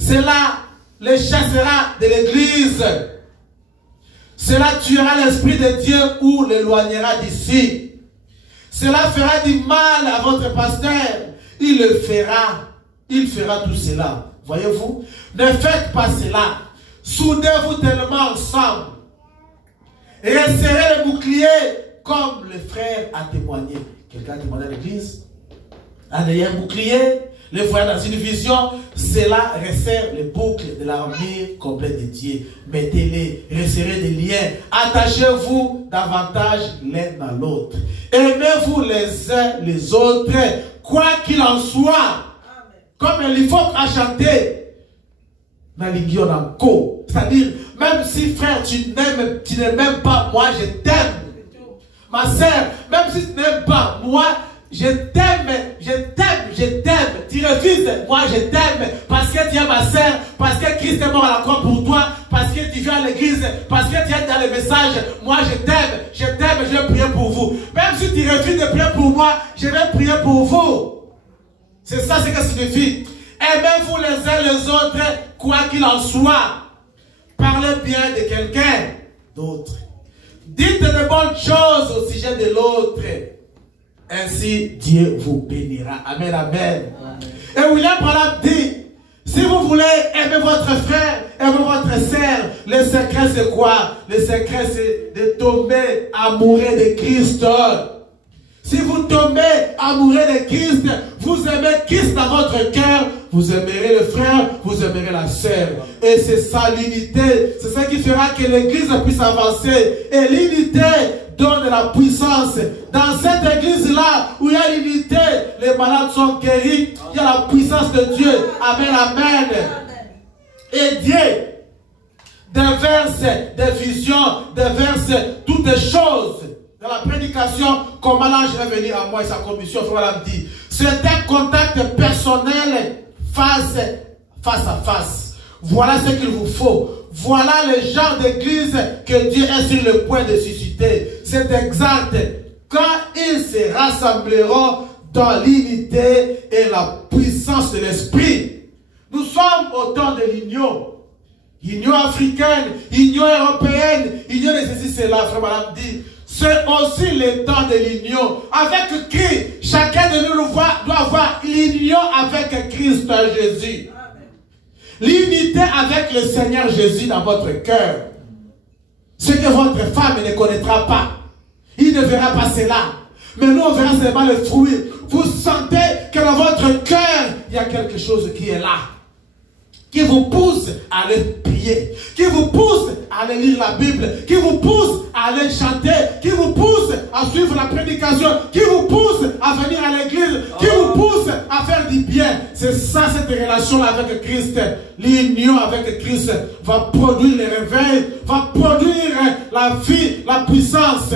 Cela les chassera de l'église. Cela tuera l'Esprit de Dieu ou l'éloignera d'ici. Cela fera du mal à votre pasteur. Il le fera. Il fera tout cela. Voyez-vous? Ne faites pas cela. Soudez-vous tellement ensemble. Et resserrez le bouclier comme le frère a témoigné. Quelqu'un a témoigné à l'église. En ayant un bouclier, le frère dans une vision, cela resserre les boucles de l'armure complète de Dieu. Mettez-les, resserrez des liens. Attachez-vous davantage l'un à l'autre. Aimez-vous les uns les autres, quoi qu'il en soit. Comme il faut à chanter. C'est-à-dire, même si frère, tu ne m'aimes pas, moi je t'aime. Ma sœur, même si tu n'aimes pas, moi je t'aime, je t'aime, je t'aime. Tu refuses, moi je t'aime. Parce que tu es ma sœur, parce que Christ est mort à la croix pour toi, parce que tu viens à l'église, parce que tu es dans le message. Moi je t'aime, je vais prier pour vous. Même si tu refuses de prier pour moi, je vais prier pour vous. C'est ça ce que ça signifie. Aimez-vous les uns les autres, quoi qu'il en soit. Parlez bien de quelqu'un d'autre. Dites de bonnes choses au sujet de l'autre. Ainsi, Dieu vous bénira. Amen, amen. Et William Branham dit, si vous voulez aimer votre frère, aimer votre sœur, le secret c'est quoi? Le secret c'est de tomber amoureux de Christ. Si vous tombez amoureux de Christ, vous aimez Christ dans votre cœur, vous aimerez le frère, vous aimerez la sœur. Et c'est ça l'unité. C'est ça qui fera que l'église puisse avancer. Et l'unité donne la puissance. Dans cette église-là, où il y a l'unité, les malades sont guéris. Il y a la puissance de Dieu. Amen, amen. Et Dieu déverse des visions, déverse toutes les choses. Dans la prédication, comment l'ange est venu à moi et sa commission, frère me dit, c'est un contact personnel face à face. Voilà ce qu'il vous faut. Voilà le genre d'église que Dieu est sur le point de susciter. C'est exact. Quand ils se rassembleront dans l'unité et la puissance de l'esprit. Nous sommes au temps de l'union. Union africaine, union européenne, union de ceci, cela, frère madame dit. C'est aussi le temps de l'union. Avec qui? Chacun de nous doit avoir l'union avec Christ Jésus. L'unité avec le Seigneur Jésus dans votre cœur. Ce que votre femme ne connaîtra pas. Il ne verra pas cela. Mais nous, on verra seulement le fruit. vous sentez que dans votre cœur, il y a quelque chose qui est là, qui vous pousse à aller prier, qui vous pousse à aller lire la Bible, qui vous pousse à aller chanter, qui vous pousse à suivre la prédication, qui vous pousse à venir à l'église, qui vous pousse à faire du bien. C'est ça, cette relation avec Christ. L'union avec Christ va produire le réveil, va produire la vie, la puissance.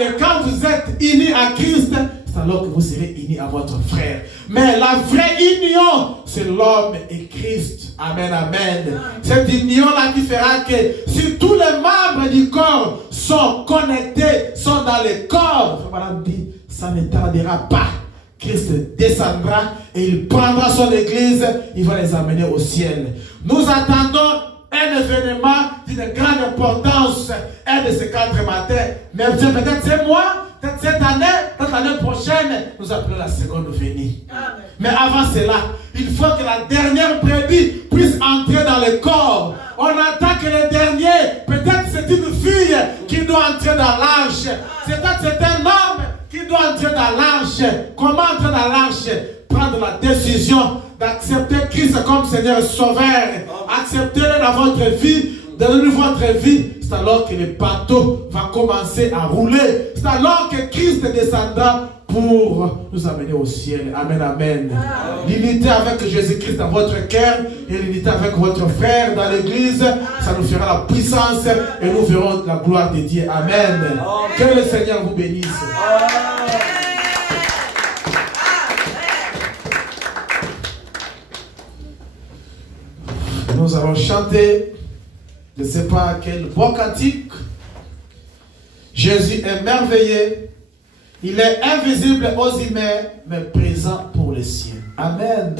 Et quand vous êtes unis à Christ, c'est alors que vous serez unis à votre frère. Mais la vraie union, c'est l'homme et Christ. Amen, amen. Cette union-là qui fera que si tous les membres du corps sont connectés, sont dans le corps, Madame dit, ça ne tardera pas. Christ descendra et il prendra son église, il va les amener au ciel. Nous attendons un événement d'une grande importance, un de ces 4 matins. Mais peut-être c'est moi, peut-être cette année, peut-être l'année prochaine, nous appelons la seconde venue. Mais avant cela, il faut que la dernière brebis puisse entrer dans le corps. On attend que le dernier, peut-être c'est une fille qui doit entrer dans l'arche. Peut-être c'est un homme qui doit entrer dans l'arche. Comment entrer dans l'arche? Prendre la décision d'accepter Christ comme Seigneur et Sauveur. Acceptez-le dans votre vie, donnez-lui votre vie. C'est alors que le bateau va commencer à rouler. C'est alors que Christ descendra pour nous amener au ciel. Amen, amen. L'unité avec Jésus-Christ dans votre cœur et l'unité avec votre frère dans l'église, ça nous fera la puissance et nous verrons la gloire de Dieu. Amen. Que le Seigneur vous bénisse. Nous allons chanter, je ne sais pas quel beau cantique. Jésus est merveilleux. Il est invisible aux humains, mais présent pour les siens. Amen.